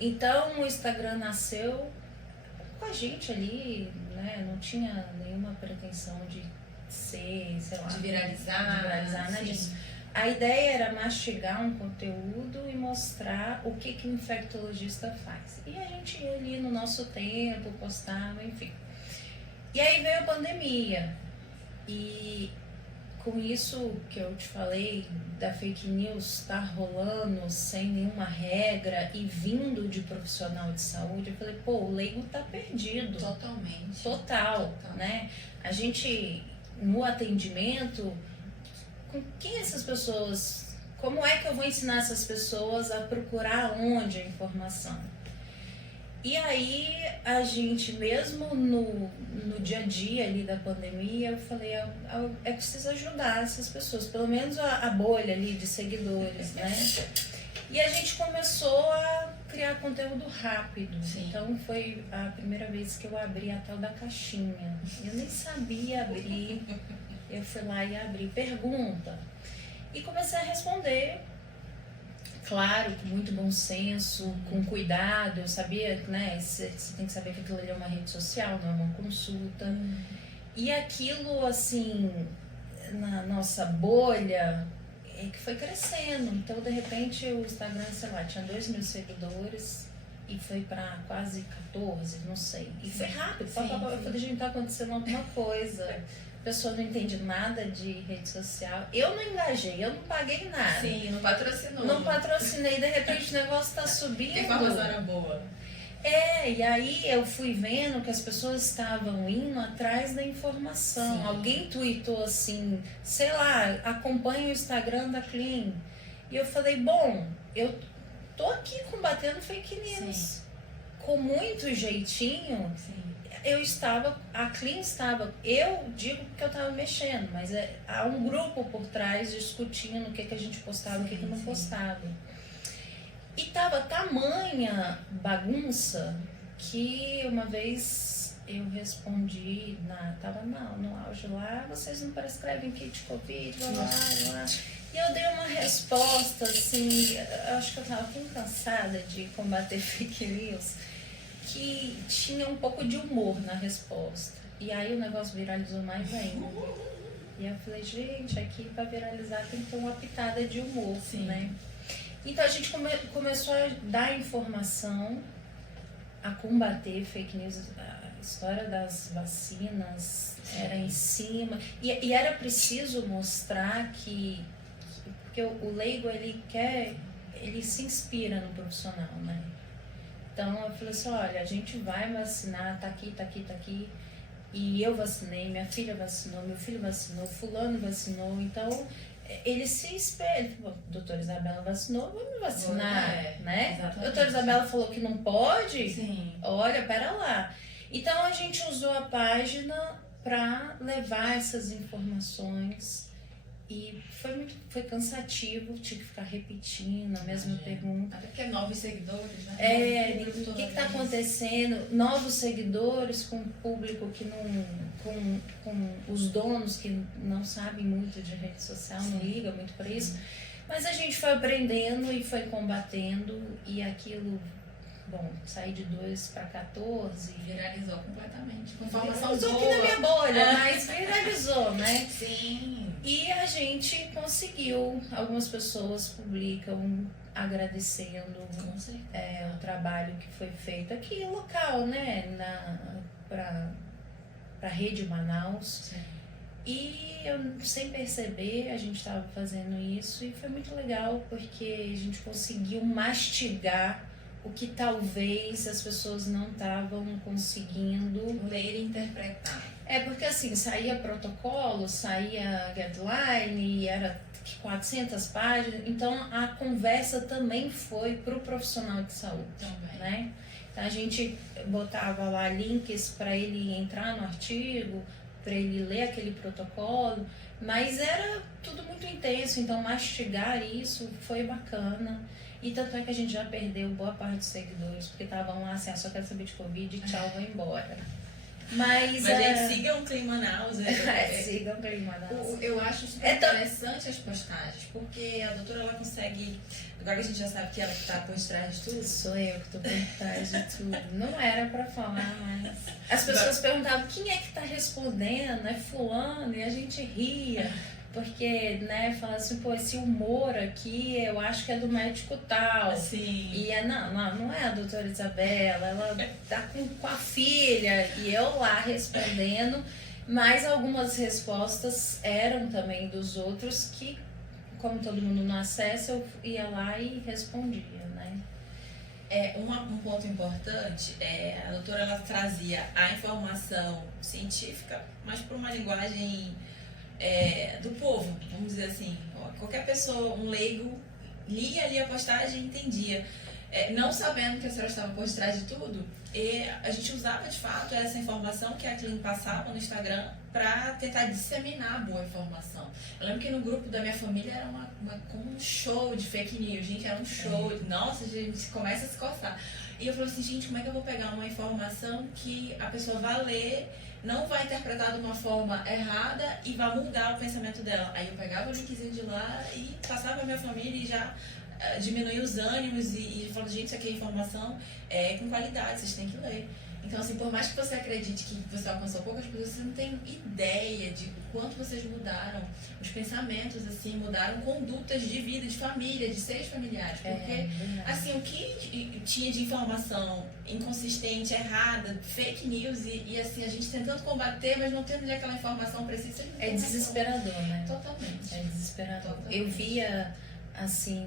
Então o Instagram nasceu com a gente ali, né? Não tinha nenhuma pretensão de ser, sei lá, de viralizar, nada disso. A ideia era mastigar um conteúdo e mostrar o que o infectologista faz. E a gente ia ali no nosso tempo, postava, enfim. E aí veio a pandemia, e com isso que eu te falei, da fake news estar rolando sem nenhuma regra e vindo de profissional de saúde, eu falei, o leigo tá perdido. Totalmente. Total, né? A gente, no atendimento, com quem essas pessoas, como é que eu vou ensinar essas pessoas a procurar onde a informação? E aí, a gente, mesmo no dia a dia ali da pandemia, eu falei, é preciso ajudar essas pessoas, pelo menos a bolha ali de seguidores, né? E a gente começou a criar conteúdo rápido. Sim. Então, foi a primeira vez que eu abri a tal da caixinha. Eu nem sabia abrir. Eu fui lá e abri pergunta. E comecei a responder. Claro, com muito bom senso, com cuidado. Eu sabia, né? Você tem que saber que aquilo ali é uma rede social, não é uma consulta. E aquilo, assim, na nossa bolha, é que foi crescendo. Então, de repente, o Instagram, sei lá, tinha 2.000 seguidores e foi pra quase 14, não sei. E foi rápido. Eu falei, gente, tá acontecendo alguma coisa. A pessoa não entende nada de rede social. Eu não engajei, eu não paguei nada. Sim, não patrocinou. Não patrocinei, de repente o negócio tá subindo. Que informação era boa. E aí eu fui vendo que as pessoas estavam indo atrás da informação. Sim. Alguém tweetou assim, sei lá, acompanha o Instagram da Clean. E eu falei, bom, eu tô aqui combatendo fake news. Sim. Com muito jeitinho. Sim. A Clean estava, eu digo porque eu estava mexendo, mas há um grupo por trás discutindo o que a gente postava e o que não postava. E tava tamanha bagunça que uma vez eu respondi, tava no auge lá, vocês não prescrevem kit Covid, lá. E eu dei uma resposta assim, eu acho que eu tava tão cansada de combater fake news, que tinha um pouco de humor na resposta. E aí o negócio viralizou mais ainda. E eu falei, gente, aqui para viralizar tem que ter uma pitada de humor, né? Então a gente começou a dar informação, a combater fake news. A história das vacinas era em cima. E era preciso mostrar porque o leigo, ele se inspira no profissional, né? Então eu falei assim, olha, a gente vai vacinar, tá aqui. E eu vacinei, minha filha vacinou, meu filho vacinou, fulano vacinou. Então ele se espelha. Doutora Isabela vacinou, vamos vacinar, né? Exatamente. Doutora Isabela falou que não pode? Sim. Olha, pera lá. Então a gente usou a página para levar essas informações. E foi cansativo, tinha que ficar repetindo a mesma pergunta. Até porque novos seguidores, né? O que está acontecendo? Novos seguidores com público que não. Com os donos que não sabem muito de rede social, não ligam muito para isso. Mas a gente foi aprendendo e foi combatendo, e aquilo. Bom, saí de 2 para 14. Viralizou completamente. Com informação Viralizou boa. aqui na minha bolha, mas viralizou, né? Sim. E a gente conseguiu. Algumas pessoas publicam agradecendo o trabalho que foi feito aqui local, né? Para a Rede Manaus. Sim. E eu, sem perceber, a gente estava fazendo isso e foi muito legal porque a gente conseguiu mastigar o que talvez as pessoas não estavam conseguindo ler e interpretar. Porque assim, saía protocolo, saía guideline e era 400 páginas, então a conversa também foi para o profissional de saúde, né? Então a gente botava lá links para ele entrar no artigo, para ele ler aquele protocolo, mas era tudo muito intenso, então mastigar isso foi bacana. E tanto é que a gente já perdeu boa parte dos seguidores, porque estavam lá assim, só quero saber de Covid, tchau, vou embora. Mas gente, sigam o Clean Manaus. Sigam o Clean Manaus. Eu acho super interessante as postagens, porque a doutora, ela consegue, agora que a gente já sabe que ela está por trás de tudo. Sou eu que estou por trás de tudo. Não era para falar, mas as pessoas perguntavam, quem é que está respondendo? É fulano? E a gente ria. Porque, né, fala assim, pô, esse humor aqui, eu acho que é do médico tal. Sim. E não é a doutora Isabela, ela tá com a filha, e eu lá respondendo, mas algumas respostas eram também dos outros que, como todo mundo não acessa, eu ia lá e respondia, né? Um ponto importante, a doutora, ela trazia a informação científica, mas por uma linguagem do povo, vamos dizer assim. Qualquer pessoa, um leigo, lia ali a postagem e entendia. não sabendo que a senhora estava por detrás de tudo, e a gente usava de fato essa informação que a Clean passava no Instagram para tentar disseminar a boa informação. Eu lembro que no grupo da minha família era como um show de fake news, gente, era um show, nossa, a gente começa a se coçar. E eu falei assim, gente, como é que eu vou pegar uma informação que a pessoa vai ler, não vai interpretar de uma forma errada e vai mudar o pensamento dela? Aí eu pegava o linkzinho de lá e passava pra minha família e já diminuía os ânimos e falava, gente, isso aqui é informação com qualidade, vocês têm que ler. Então, assim, por mais que você acredite que você alcançou poucas pessoas, você não tem ideia de quanto vocês mudaram os pensamentos, assim, mudaram condutas de vida, de família, de seres familiares. Porque, assim, o que tinha de informação inconsistente, errada, fake news e assim, a gente tentando combater, mas não tendo aquela informação precisa. É desesperador, né? Totalmente. É desesperador. Totalmente. Eu via, assim,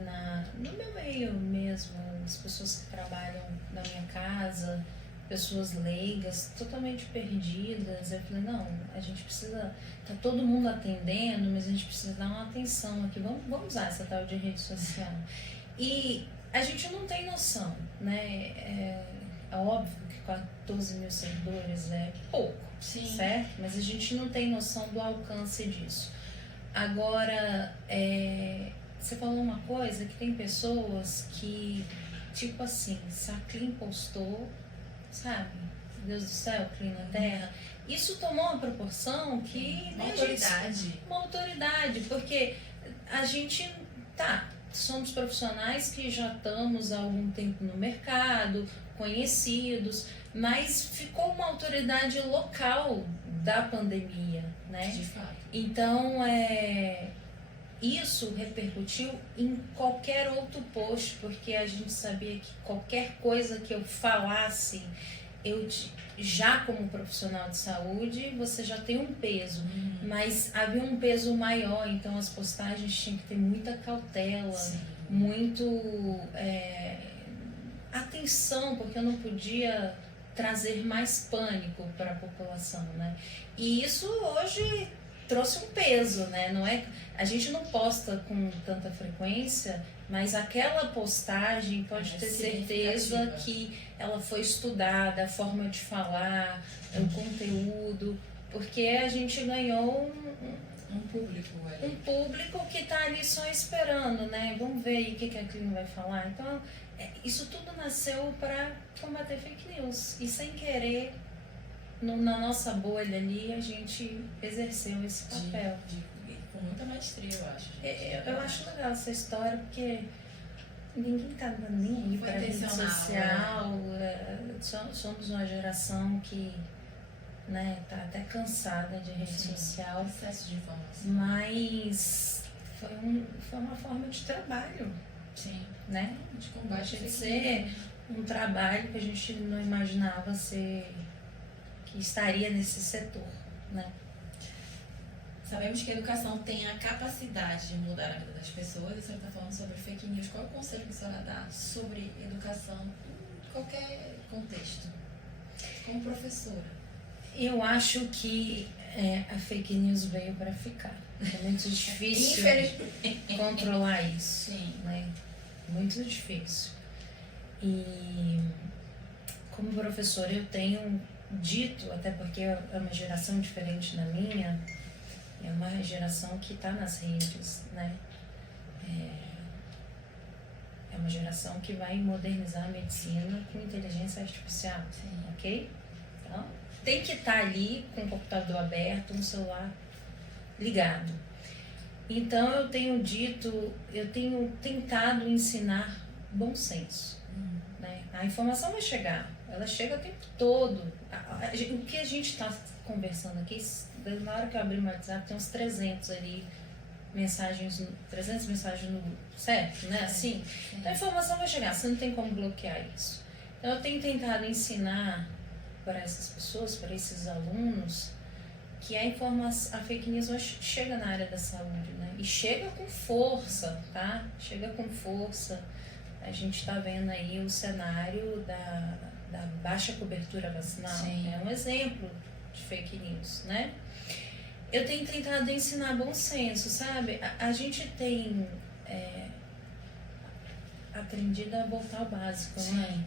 no meu meio mesmo, as pessoas que trabalham na minha casa, pessoas leigas, totalmente perdidas. Eu falei, não, a gente precisa, tá todo mundo atendendo, mas a gente precisa dar uma atenção aqui, vamos usar essa tal de rede social. E a gente não tem noção, né? É óbvio que 14 mil seguidores é pouco, Sim. certo? Mas a gente não tem noção do alcance disso. Agora, você falou uma coisa que tem pessoas que, tipo assim, se a Clean postou, sabe? Deus do céu, Clean na terra. Isso tomou uma proporção que... Uma autoridade. Uma autoridade, porque a gente, somos profissionais que já estamos há algum tempo no mercado, conhecidos, mas ficou uma autoridade local da pandemia, né? De fato. Então, isso repercutiu em qualquer outro post, porque a gente sabia que qualquer coisa que eu falasse, já como profissional de saúde, você já tem um peso, mas havia um peso maior, então as postagens tinham que ter muita cautela, Sim. muito atenção, porque eu não podia trazer mais pânico para a população, né? E isso hoje trouxe um peso, né? Não é, a gente não posta com tanta frequência, mas aquela postagem pode ter certeza que ela foi estudada, a forma de falar, o conteúdo, porque a gente ganhou um público ali. Um público que está ali só esperando, né? Vamos ver aí o que a Clean vai falar. Então, isso tudo nasceu para combater fake news. E sem querer, na nossa bolha ali, a gente exerceu esse papel. Com muita maestria, eu acho. Eu acho legal essa história, porque ninguém tá nem aí para rede social. Somos uma geração que, né, tá até cansada de rede social. Excesso de informação. Mas foi uma forma de trabalho. Sim. Né? De combate de ser um trabalho que a gente não imaginava que estaria nesse setor, né? Sabemos que a educação tem a capacidade de mudar a vida das pessoas. E a senhora está falando sobre fake news. Qual é o conselho que a senhora dá sobre educação em qualquer contexto? Como professora. Eu acho que a fake news veio para ficar. É muito difícil controlar isso. Sim. Né? Muito difícil. E como professora eu tenho dito, até porque é uma geração diferente da minha, é uma geração que está nas redes, né? É uma geração que vai modernizar a medicina com inteligência artificial, ok? Então, tem que estar ali com o computador aberto, um celular ligado. Então, eu tenho tentado ensinar bom senso, né? A informação vai chegar, ela chega o tempo todo. O que a gente está conversando aqui, na hora que eu abri o WhatsApp, tem uns 300 ali, 300 mensagens no grupo, certo? Né? Assim, então a informação vai chegar, você não tem como bloquear isso. Então eu tenho tentado ensinar para essas pessoas, para esses alunos, que a fake news chega na área da saúde, né? E chega com força, tá? Chega com força. A gente está vendo aí o cenário da baixa cobertura vacinal. Sim. É um exemplo de fake news, né? Eu tenho tentado ensinar bom senso, sabe? A gente tem... aprendido a voltar ao básico, não é?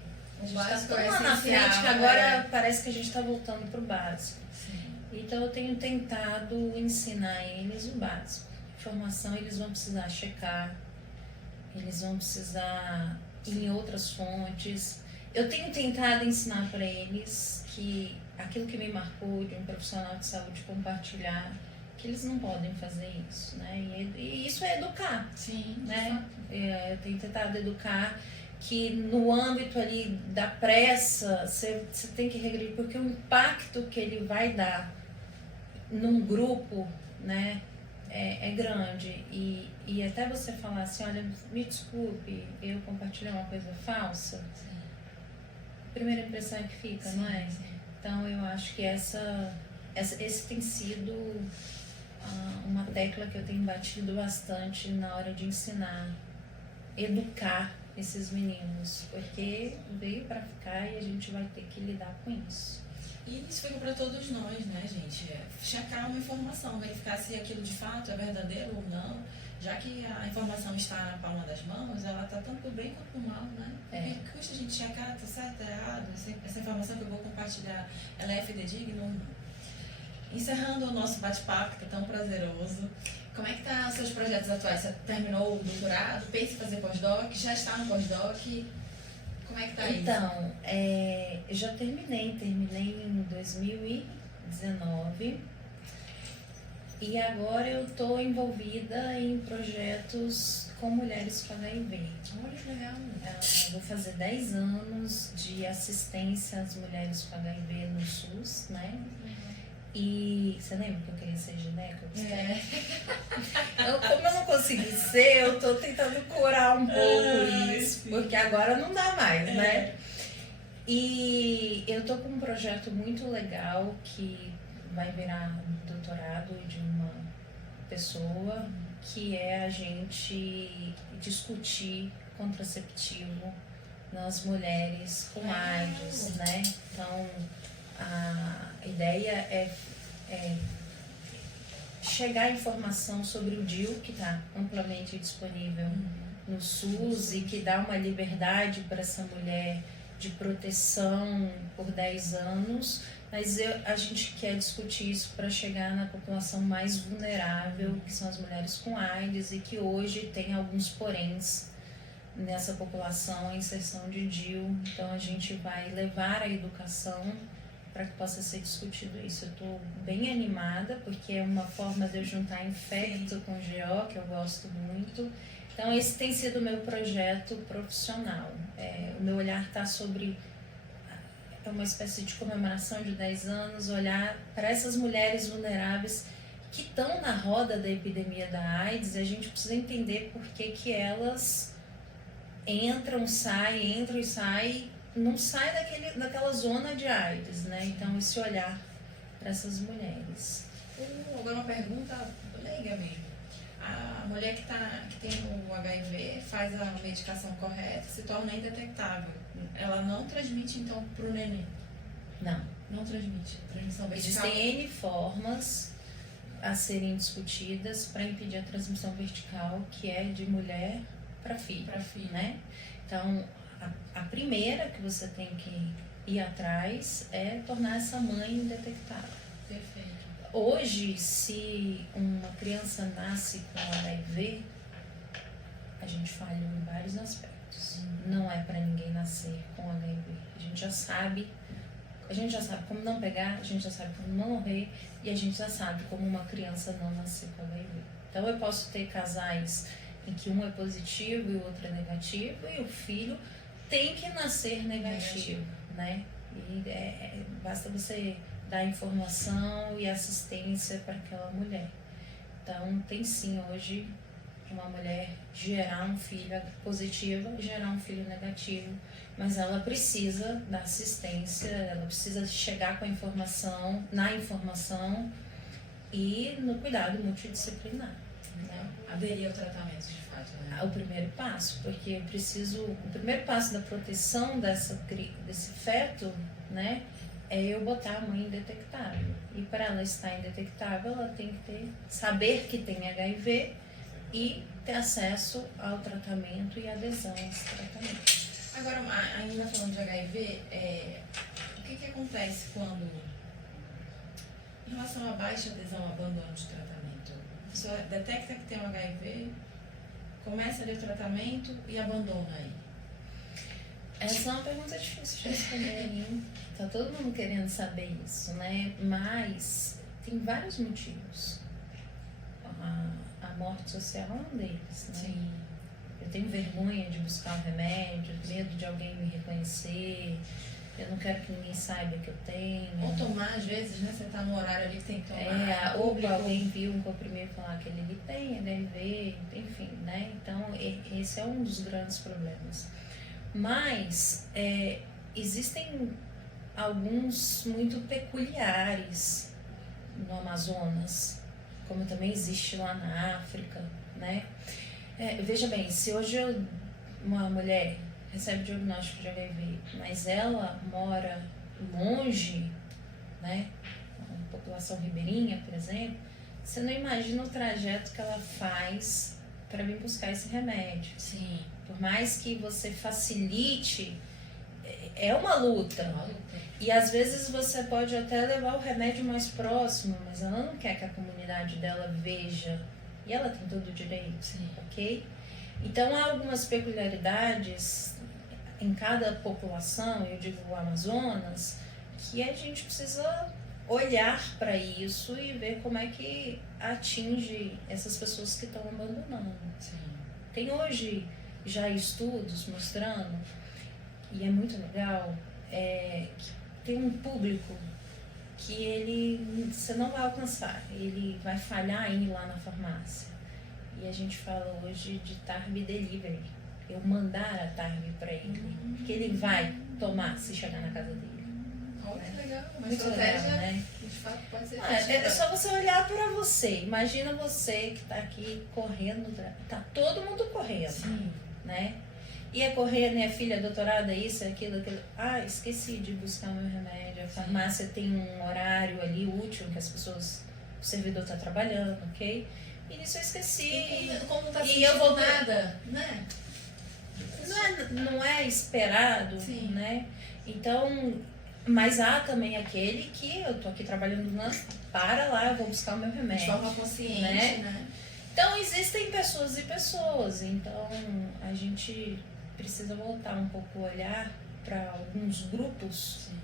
O A gente tá básico tão é lá na essencial, frente que agora parece que a gente está voltando pro básico. Sim. Então eu tenho tentado ensinar eles o básico. Informação eles vão precisar checar, eles vão precisar ir em outras fontes. Eu tenho tentado ensinar para eles que aquilo que me marcou de um profissional de saúde compartilhar, que eles não podem fazer isso, né? E isso é educar, Sim, né? Eu tenho tentado educar que no âmbito ali da pressa, você tem que regredir, porque o impacto que ele vai dar num grupo, né, é grande. E até você falar assim, olha, me desculpe, eu compartilhei uma coisa falsa, Sim. a primeira impressão é que fica, não é? Sim. Então eu acho que esse tem sido uma tecla que eu tenho batido bastante na hora de ensinar, educar esses meninos, porque veio para ficar e a gente vai ter que lidar com isso. E isso fica para todos nós, né, gente? Checar uma informação, verificar se aquilo de fato é verdadeiro ou não, já que a informação está na palma das mãos, ela está tanto pro bem quanto pro mal, né? Porque custa a gente checar, tá certo, tá errado, essa informação que eu vou compartilhar, ela é fidedigna ou não? Encerrando o nosso bate-papo, que é tão prazeroso, como é que tá os seus projetos atuais? Você terminou o doutorado, pensa em fazer pós-doc, já está no pós-doc? Como é que tá isso? Então, eu já terminei em 2019 e agora eu estou envolvida em projetos com mulheres com HIV. Olha que legal. Vou fazer 10 anos de assistência às mulheres com HIV no SUS, né? E você lembra que eu queria ser gineco? Como eu não consegui ser, eu tô tentando curar um pouco isso, porque agora não dá mais, né? E eu tô com um projeto muito legal que vai virar doutorado de uma pessoa, que é a gente discutir contraceptivo nas mulheres com AIDS, né? Então, a ideia é chegar a informação sobre o DIU, que está amplamente disponível no SUS e que dá uma liberdade para essa mulher de proteção por 10 anos, mas a gente quer discutir isso para chegar na população mais vulnerável, que são as mulheres com AIDS, e que hoje tem alguns poréns nessa população, a inserção de DIU. Então a gente vai levar a educação para que possa ser discutido isso. Eu estou bem animada, porque é uma forma de eu juntar infecto com GO, que eu gosto muito. Então esse tem sido o meu projeto profissional. O meu olhar está sobre uma espécie de comemoração de 10 anos, olhar para essas mulheres vulneráveis que estão na roda da epidemia da AIDS, e a gente precisa entender por que elas entram e saem, não sai daquela zona de AIDS, né? Então, esse olhar para essas mulheres. Agora uma pergunta leiga mesmo. A mulher que tem o HIV faz a medicação correta, se torna indetectável. Ela não transmite, então, para o neném? Não. Não transmite. Transmissão vertical? Existem N formas a serem discutidas para impedir a transmissão vertical, que é de mulher para filho. Para filho. Né? Então, a primeira que você tem que ir atrás é tornar essa mãe indetectável. Perfeito. Hoje, se uma criança nasce com HIV, a gente falha em vários aspectos. Não é para ninguém nascer com HIV. A gente já sabe como não pegar, a gente já sabe como não morrer, e a gente já sabe como uma criança não nascer com HIV. Então eu posso ter casais em que um é positivo e o outro é negativo, e o filho tem que nascer negativo, né? E basta você dar informação e assistência para aquela mulher. Então, tem sim hoje uma mulher gerar um filho positivo e gerar um filho negativo, mas ela precisa da assistência, ela precisa chegar com a informação, na informação e no cuidado multidisciplinar. Né? Aderir ao tratamento, de fato, né? O primeiro passo, porque o primeiro passo da proteção desse feto, né, é eu botar a mãe indetectável. E para ela estar indetectável, ela tem que saber que tem HIV e ter acesso ao tratamento e adesão a esse tratamento. Agora, ainda falando de HIV, o que acontece quando, em relação à baixa adesão, abandono de tratamento? A pessoa detecta que tem um HIV, começa ali o tratamento e abandona aí. Essa é uma pergunta difícil de responder, hein? Tá todo mundo querendo saber isso, né? Mas tem vários motivos. A morte social é um deles, né? Sim. Eu tenho vergonha de buscar um remédio, medo de alguém me reconhecer, eu não quero que ninguém saiba que eu tenho. Ou tomar, às vezes, né? Você tá no horário ali que tem que tomar. Ou alguém viu um comprimido e falar que ele tem HIV, enfim, né? Então, esse é um dos grandes problemas. Mas existem alguns muito peculiares no Amazonas, como também existe lá na África, né? Veja bem, se hoje uma mulher recebe diagnóstico de HIV, mas ela mora longe, né? Uma população ribeirinha, por exemplo, você não imagina o trajeto que ela faz para vir buscar esse remédio. Sim. Por mais que você facilite, é uma luta. É uma luta. E às vezes você pode até levar o remédio mais próximo, mas ela não quer que a comunidade dela veja. E ela tem todo o direito, sim, ok? Então há algumas peculiaridades em cada população, eu digo o Amazonas, que a gente precisa olhar para isso e ver como é que atinge essas pessoas que estão abandonando. Sim. Tem hoje já estudos mostrando, e é muito legal, que tem um público que você não vai alcançar, ele vai falhar em ir lá na farmácia. E a gente fala hoje de Tarb Delivery, eu mandar a Tarb para ele, que ele vai tomar se chegar na casa dele. Olha que legal, uma muito estratégia, legal, né? De fato pode ser. É só você olhar para você, imagina você que está aqui correndo, tá todo mundo correndo, sim, né? Ia correr, né, filha, doutorada, isso, aquilo. Esqueci de buscar meu remédio. A farmácia tem um horário ali útil que as pessoas, o servidor está trabalhando, ok? E nisso eu esqueci. E como não tá e eu vou nada, né? Não é esperado, sim, né? Então, mas há também aquele que eu tô aqui trabalhando, para lá, eu vou buscar o meu remédio. De forma consciente, né? Então, existem pessoas e pessoas. Então, a gente precisa voltar um pouco o olhar para alguns grupos. Sim.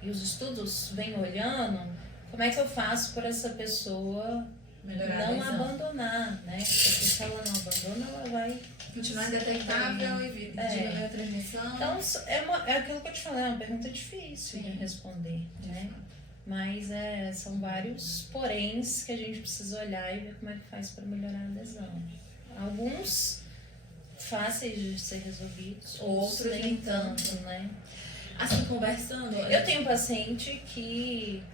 E os estudos vêm olhando como é que eu faço para essa pessoa melhorar não abandonar, né? Porque se ela não abandona, ela vai continuar indetectável e diminuir a transmissão. Então, é aquilo que eu te falei, é uma pergunta difícil de responder, né? Mas são vários poréns que a gente precisa olhar e ver como é que faz para melhorar a adesão. Alguns fáceis de ser resolvidos, outros nem tanto, né? Assim, conversando... Eu tenho um paciente que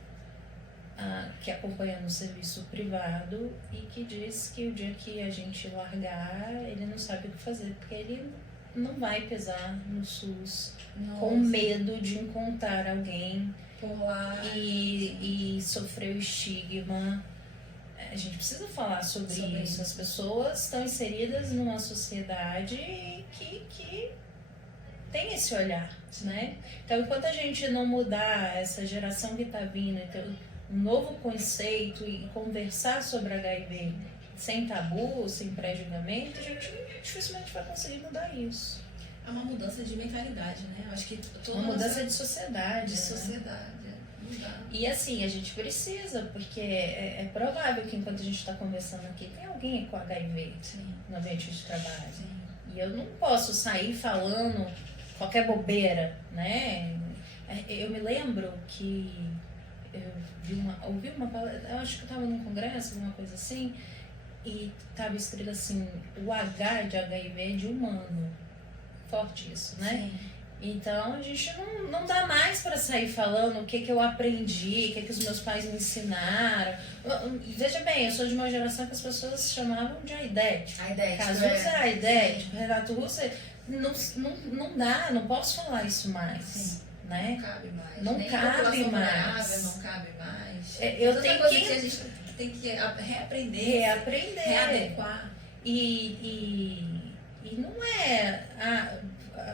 acompanha no serviço privado e que diz que o dia que a gente largar, ele não sabe o que fazer, porque ele não vai pesar no SUS. Nossa. Com medo de encontrar alguém por lá e sofrer o estigma. A gente precisa falar sobre isso. As pessoas estão inseridas numa sociedade que tem esse olhar, né? Então, enquanto a gente não mudar essa geração que está vindo, então, um novo conceito e conversar sobre HIV sem tabu, sem pré-julgamento, a gente dificilmente vai conseguir mudar isso. É uma mudança de mentalidade, né? Eu acho que toda uma mudança de sociedade. De sociedade. E assim, a gente precisa, porque é provável que enquanto a gente está conversando aqui, tem alguém com HIV no ambiente de trabalho. Sim. E eu não posso sair falando qualquer bobeira, né? Eu me lembro que eu ouvi uma palestra, eu acho que eu estava num congresso, alguma coisa assim, e estava escrito assim, o H de HIV é de humano. Forte isso, né? Sim. Então a gente não dá mais para sair falando o que eu aprendi, o que os meus pais me ensinaram. Veja bem, eu sou de uma geração que as pessoas chamavam de aidético. Cazuza é aidético, Renato Russo não dá, não posso falar isso mais. Sim. Né? Não cabe mais. Não nem cabe mais. Não cabe mais. Eu tenho que a gente tem que reaprender, readequar. E não é.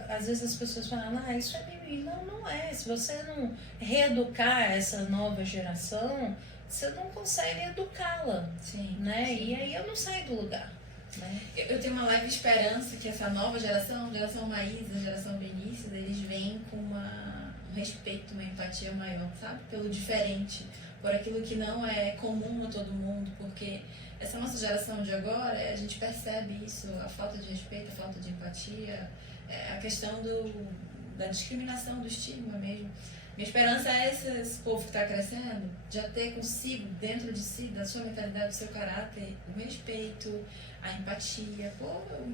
Às vezes as pessoas falam, isso é mimimi. Não, não é. Se você não reeducar essa nova geração, você não consegue educá-la. Sim, né? sim. E aí eu não saio do lugar. Né? Eu tenho uma leve esperança que essa nova geração, geração Maísa, geração Benício, eles vêm com um respeito, uma empatia maior, sabe? Pelo diferente, por aquilo que não é comum a todo mundo, porque essa nossa geração de agora, a gente percebe isso, a falta de respeito, a falta de empatia, a questão da discriminação, do estigma mesmo. Minha esperança é esse povo que está crescendo, já ter consigo, dentro de si, da sua mentalidade, do seu caráter, o respeito, a empatia.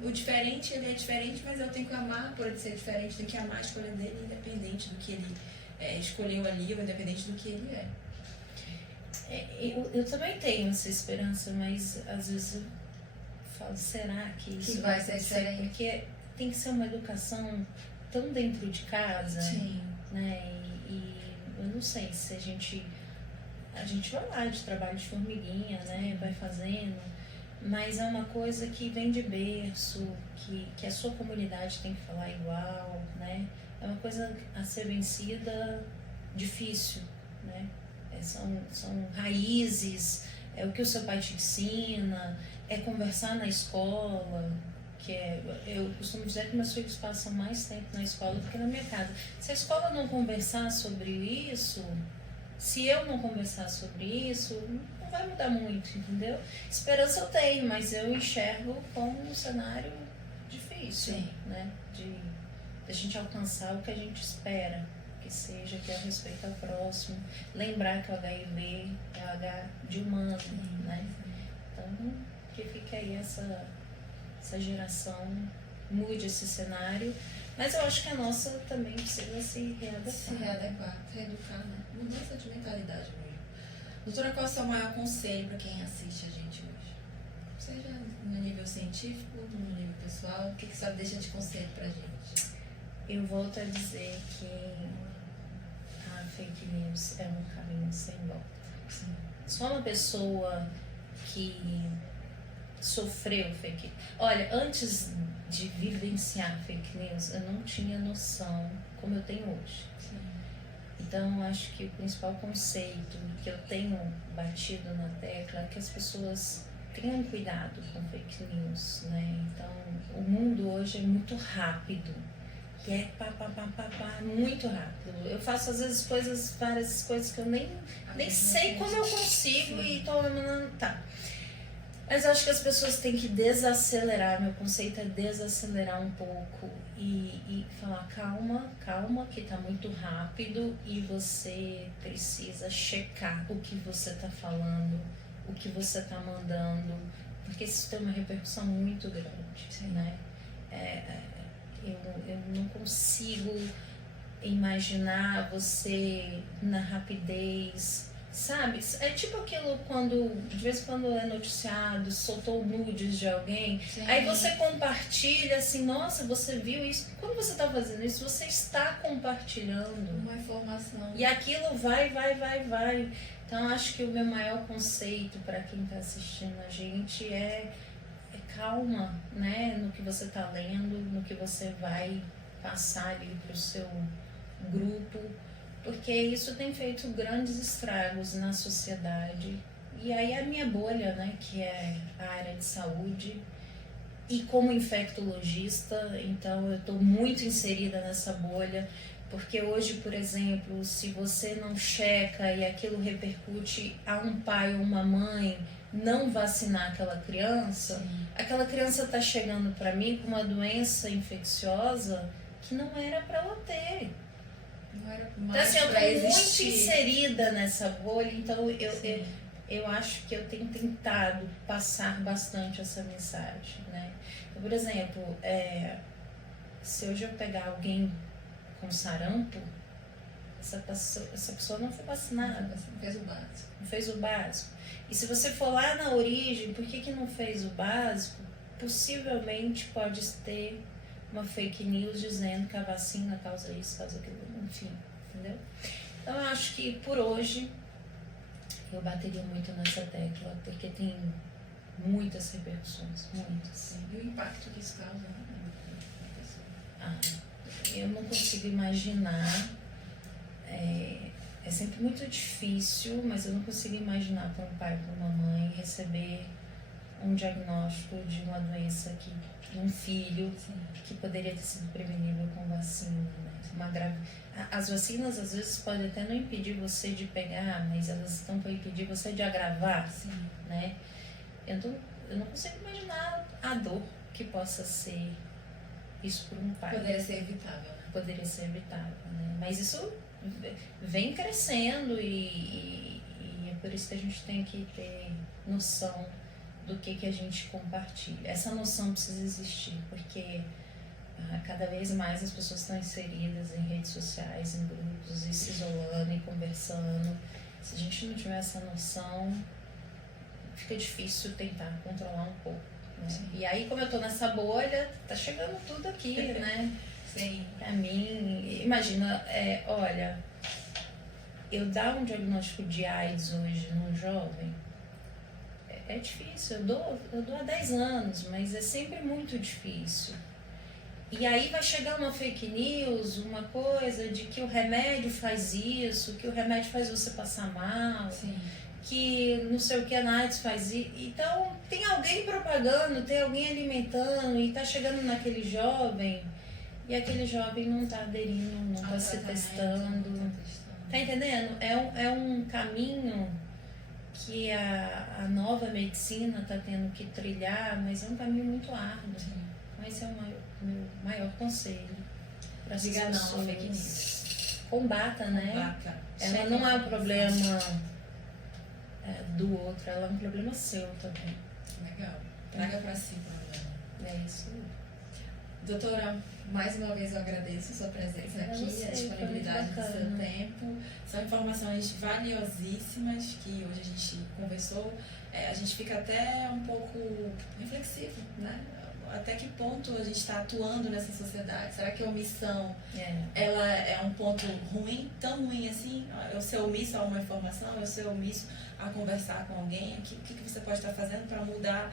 O diferente, ele é diferente, mas eu tenho que amar por ele ser diferente, tenho que amar a escolha dele, independente do que ele escolheu ali, ou independente do que ele é. Eu também tenho essa esperança, mas às vezes eu falo, será que isso vai ser diferente? Porque tem que ser uma educação tão dentro de casa. Sim. Né? E eu não sei se a gente vai lá de trabalho de formiguinha, né? Vai fazendo, mas é uma coisa que vem de berço, que a sua comunidade tem que falar igual, né? É uma coisa a ser vencida difícil, né? São raízes, é o que o seu pai te ensina, é conversar na escola, eu costumo dizer que meus filhos passam mais tempo na escola do que na minha casa. Se a escola não conversar sobre isso, se eu não conversar sobre isso, não vai mudar muito, entendeu? Esperança eu tenho, mas eu enxergo como um cenário difícil. Sim. Né? De a gente alcançar o que a gente espera, que seja, que é o respeito ao próximo, lembrar que o HIV é o H de humano, né? Então, que fica aí essa geração, mude esse cenário, mas eu acho que a nossa também precisa se readequar. Se readequar, reeducar, né? Mudança de mentalidade mesmo. Doutora, qual é o seu maior conselho para quem assiste a gente hoje? Seja no nível científico, no nível pessoal, o que você deixa de conselho pra gente? Eu volto a dizer que a fake news é um caminho sem volta. Sim. Só uma pessoa que sofreu fake news. Olha, antes de vivenciar fake news, eu não tinha noção como eu tenho hoje. Sim. Então, acho que o principal conceito que eu tenho batido na tecla é que as pessoas tenham cuidado com fake news, né? Então, o mundo hoje é muito rápido. Que é muito rápido. Eu faço às vezes várias coisas que eu nem sei como eu consigo. Sim. E tô tá. Mas acho que as pessoas têm que desacelerar. Meu conceito é desacelerar um pouco e falar calma, que tá muito rápido e você precisa checar o que você tá falando, o que você tá mandando, porque isso tem uma repercussão muito grande. Sim. Né? Eu não consigo imaginar você na rapidez, sabe? É tipo aquilo quando, de vez em quando é noticiado, soltou nudes de alguém, sim, aí você compartilha assim, nossa, você viu isso? Quando você está fazendo isso, você está compartilhando uma informação. E aquilo vai. Então, acho que o meu maior conceito para quem está assistindo a gente é calma, né, no que você está lendo, no que você vai passar ali para o seu grupo, porque isso tem feito grandes estragos na sociedade. E aí a minha bolha, né, que é a área de saúde, e como infectologista, então eu estou muito inserida nessa bolha, porque hoje, por exemplo, se você não checa e aquilo repercute a um pai ou uma mãe não vacinar aquela criança, sim, aquela criança está chegando para mim com uma doença infecciosa que não era para ela ter. Não era então, assim, eu estou muito inserida nessa bolha, então eu acho que eu tenho tentado passar bastante essa mensagem, né? Então, por exemplo, se hoje eu pegar alguém com sarampo, essa pessoa não foi vacinada. Não fez o básico. Não fez o básico. E se você for lá na origem, por que não fez o básico? Possivelmente pode ter uma fake news dizendo que a vacina causa isso, causa aquilo, enfim, entendeu? Então eu acho que por hoje eu bateria muito nessa tecla, porque tem muitas repercussões, muitas. E o impacto que isso causa, né? Na pessoa. Eu não consigo imaginar, é sempre muito difícil, mas eu não consigo imaginar para um pai ou para uma mãe receber um diagnóstico de uma doença de um filho que poderia ter sido prevenível com vacina, né? As vacinas às vezes podem até não impedir você de pegar, mas elas estão para impedir você de agravar, né? Eu não consigo imaginar a dor que possa ser isso para um pai. Poderia ser evitável, né? Poderia ser evitável, né? Mas isso vem crescendo e é por isso que a gente tem que ter noção do que a gente compartilha. Essa noção precisa existir, porque cada vez mais as pessoas estão inseridas em redes sociais, em grupos, e se isolando e conversando. Se a gente não tiver essa noção, fica difícil tentar controlar um pouco, né? E aí, como eu tô nessa bolha, tá chegando tudo aqui, né? Sim. Pra mim, imagina, olha, eu dar um diagnóstico de AIDS hoje num jovem, é difícil. Eu dou há 10 anos, mas é sempre muito difícil. E aí vai chegar uma fake news, uma coisa de que o remédio faz isso, que o remédio faz você passar mal, que não sei o que a AIDS faz isso. Então tem alguém propagando, tem alguém alimentando e tá chegando naquele jovem e aquele jovem não tá aderindo, não tá se testando. Tá entendendo? É um caminho que a nova medicina tá tendo que trilhar, mas é um caminho muito árduo. Esse é o meu maior conselho para as pessoas. Diga não, fake news. Combata, né? Combata. Ela não é um problema do outro, ela é um problema seu também. Legal. Traga para si o problema. É isso. Doutora, mais uma vez eu agradeço a sua presença aqui, a disponibilidade do seu tempo. São informações valiosíssimas que hoje a gente conversou. A gente fica até um pouco reflexivo, né? Até que ponto a gente está atuando nessa sociedade? Será que a omissão ela é um ponto ruim, tão ruim assim? Eu ser omisso a uma informação, eu ser omisso a conversar com alguém? O que você pode estar fazendo para mudar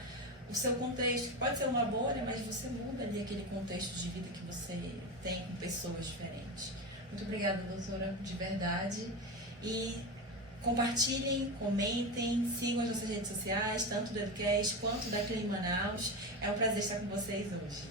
o seu contexto? Pode ser uma bolha, mas você muda ali aquele contexto de vida que você tem com pessoas diferentes. Muito obrigada, doutora, de verdade. E compartilhem, comentem, sigam as nossas redes sociais, tanto do Educast quanto da Clean Manaus. É um prazer estar com vocês hoje.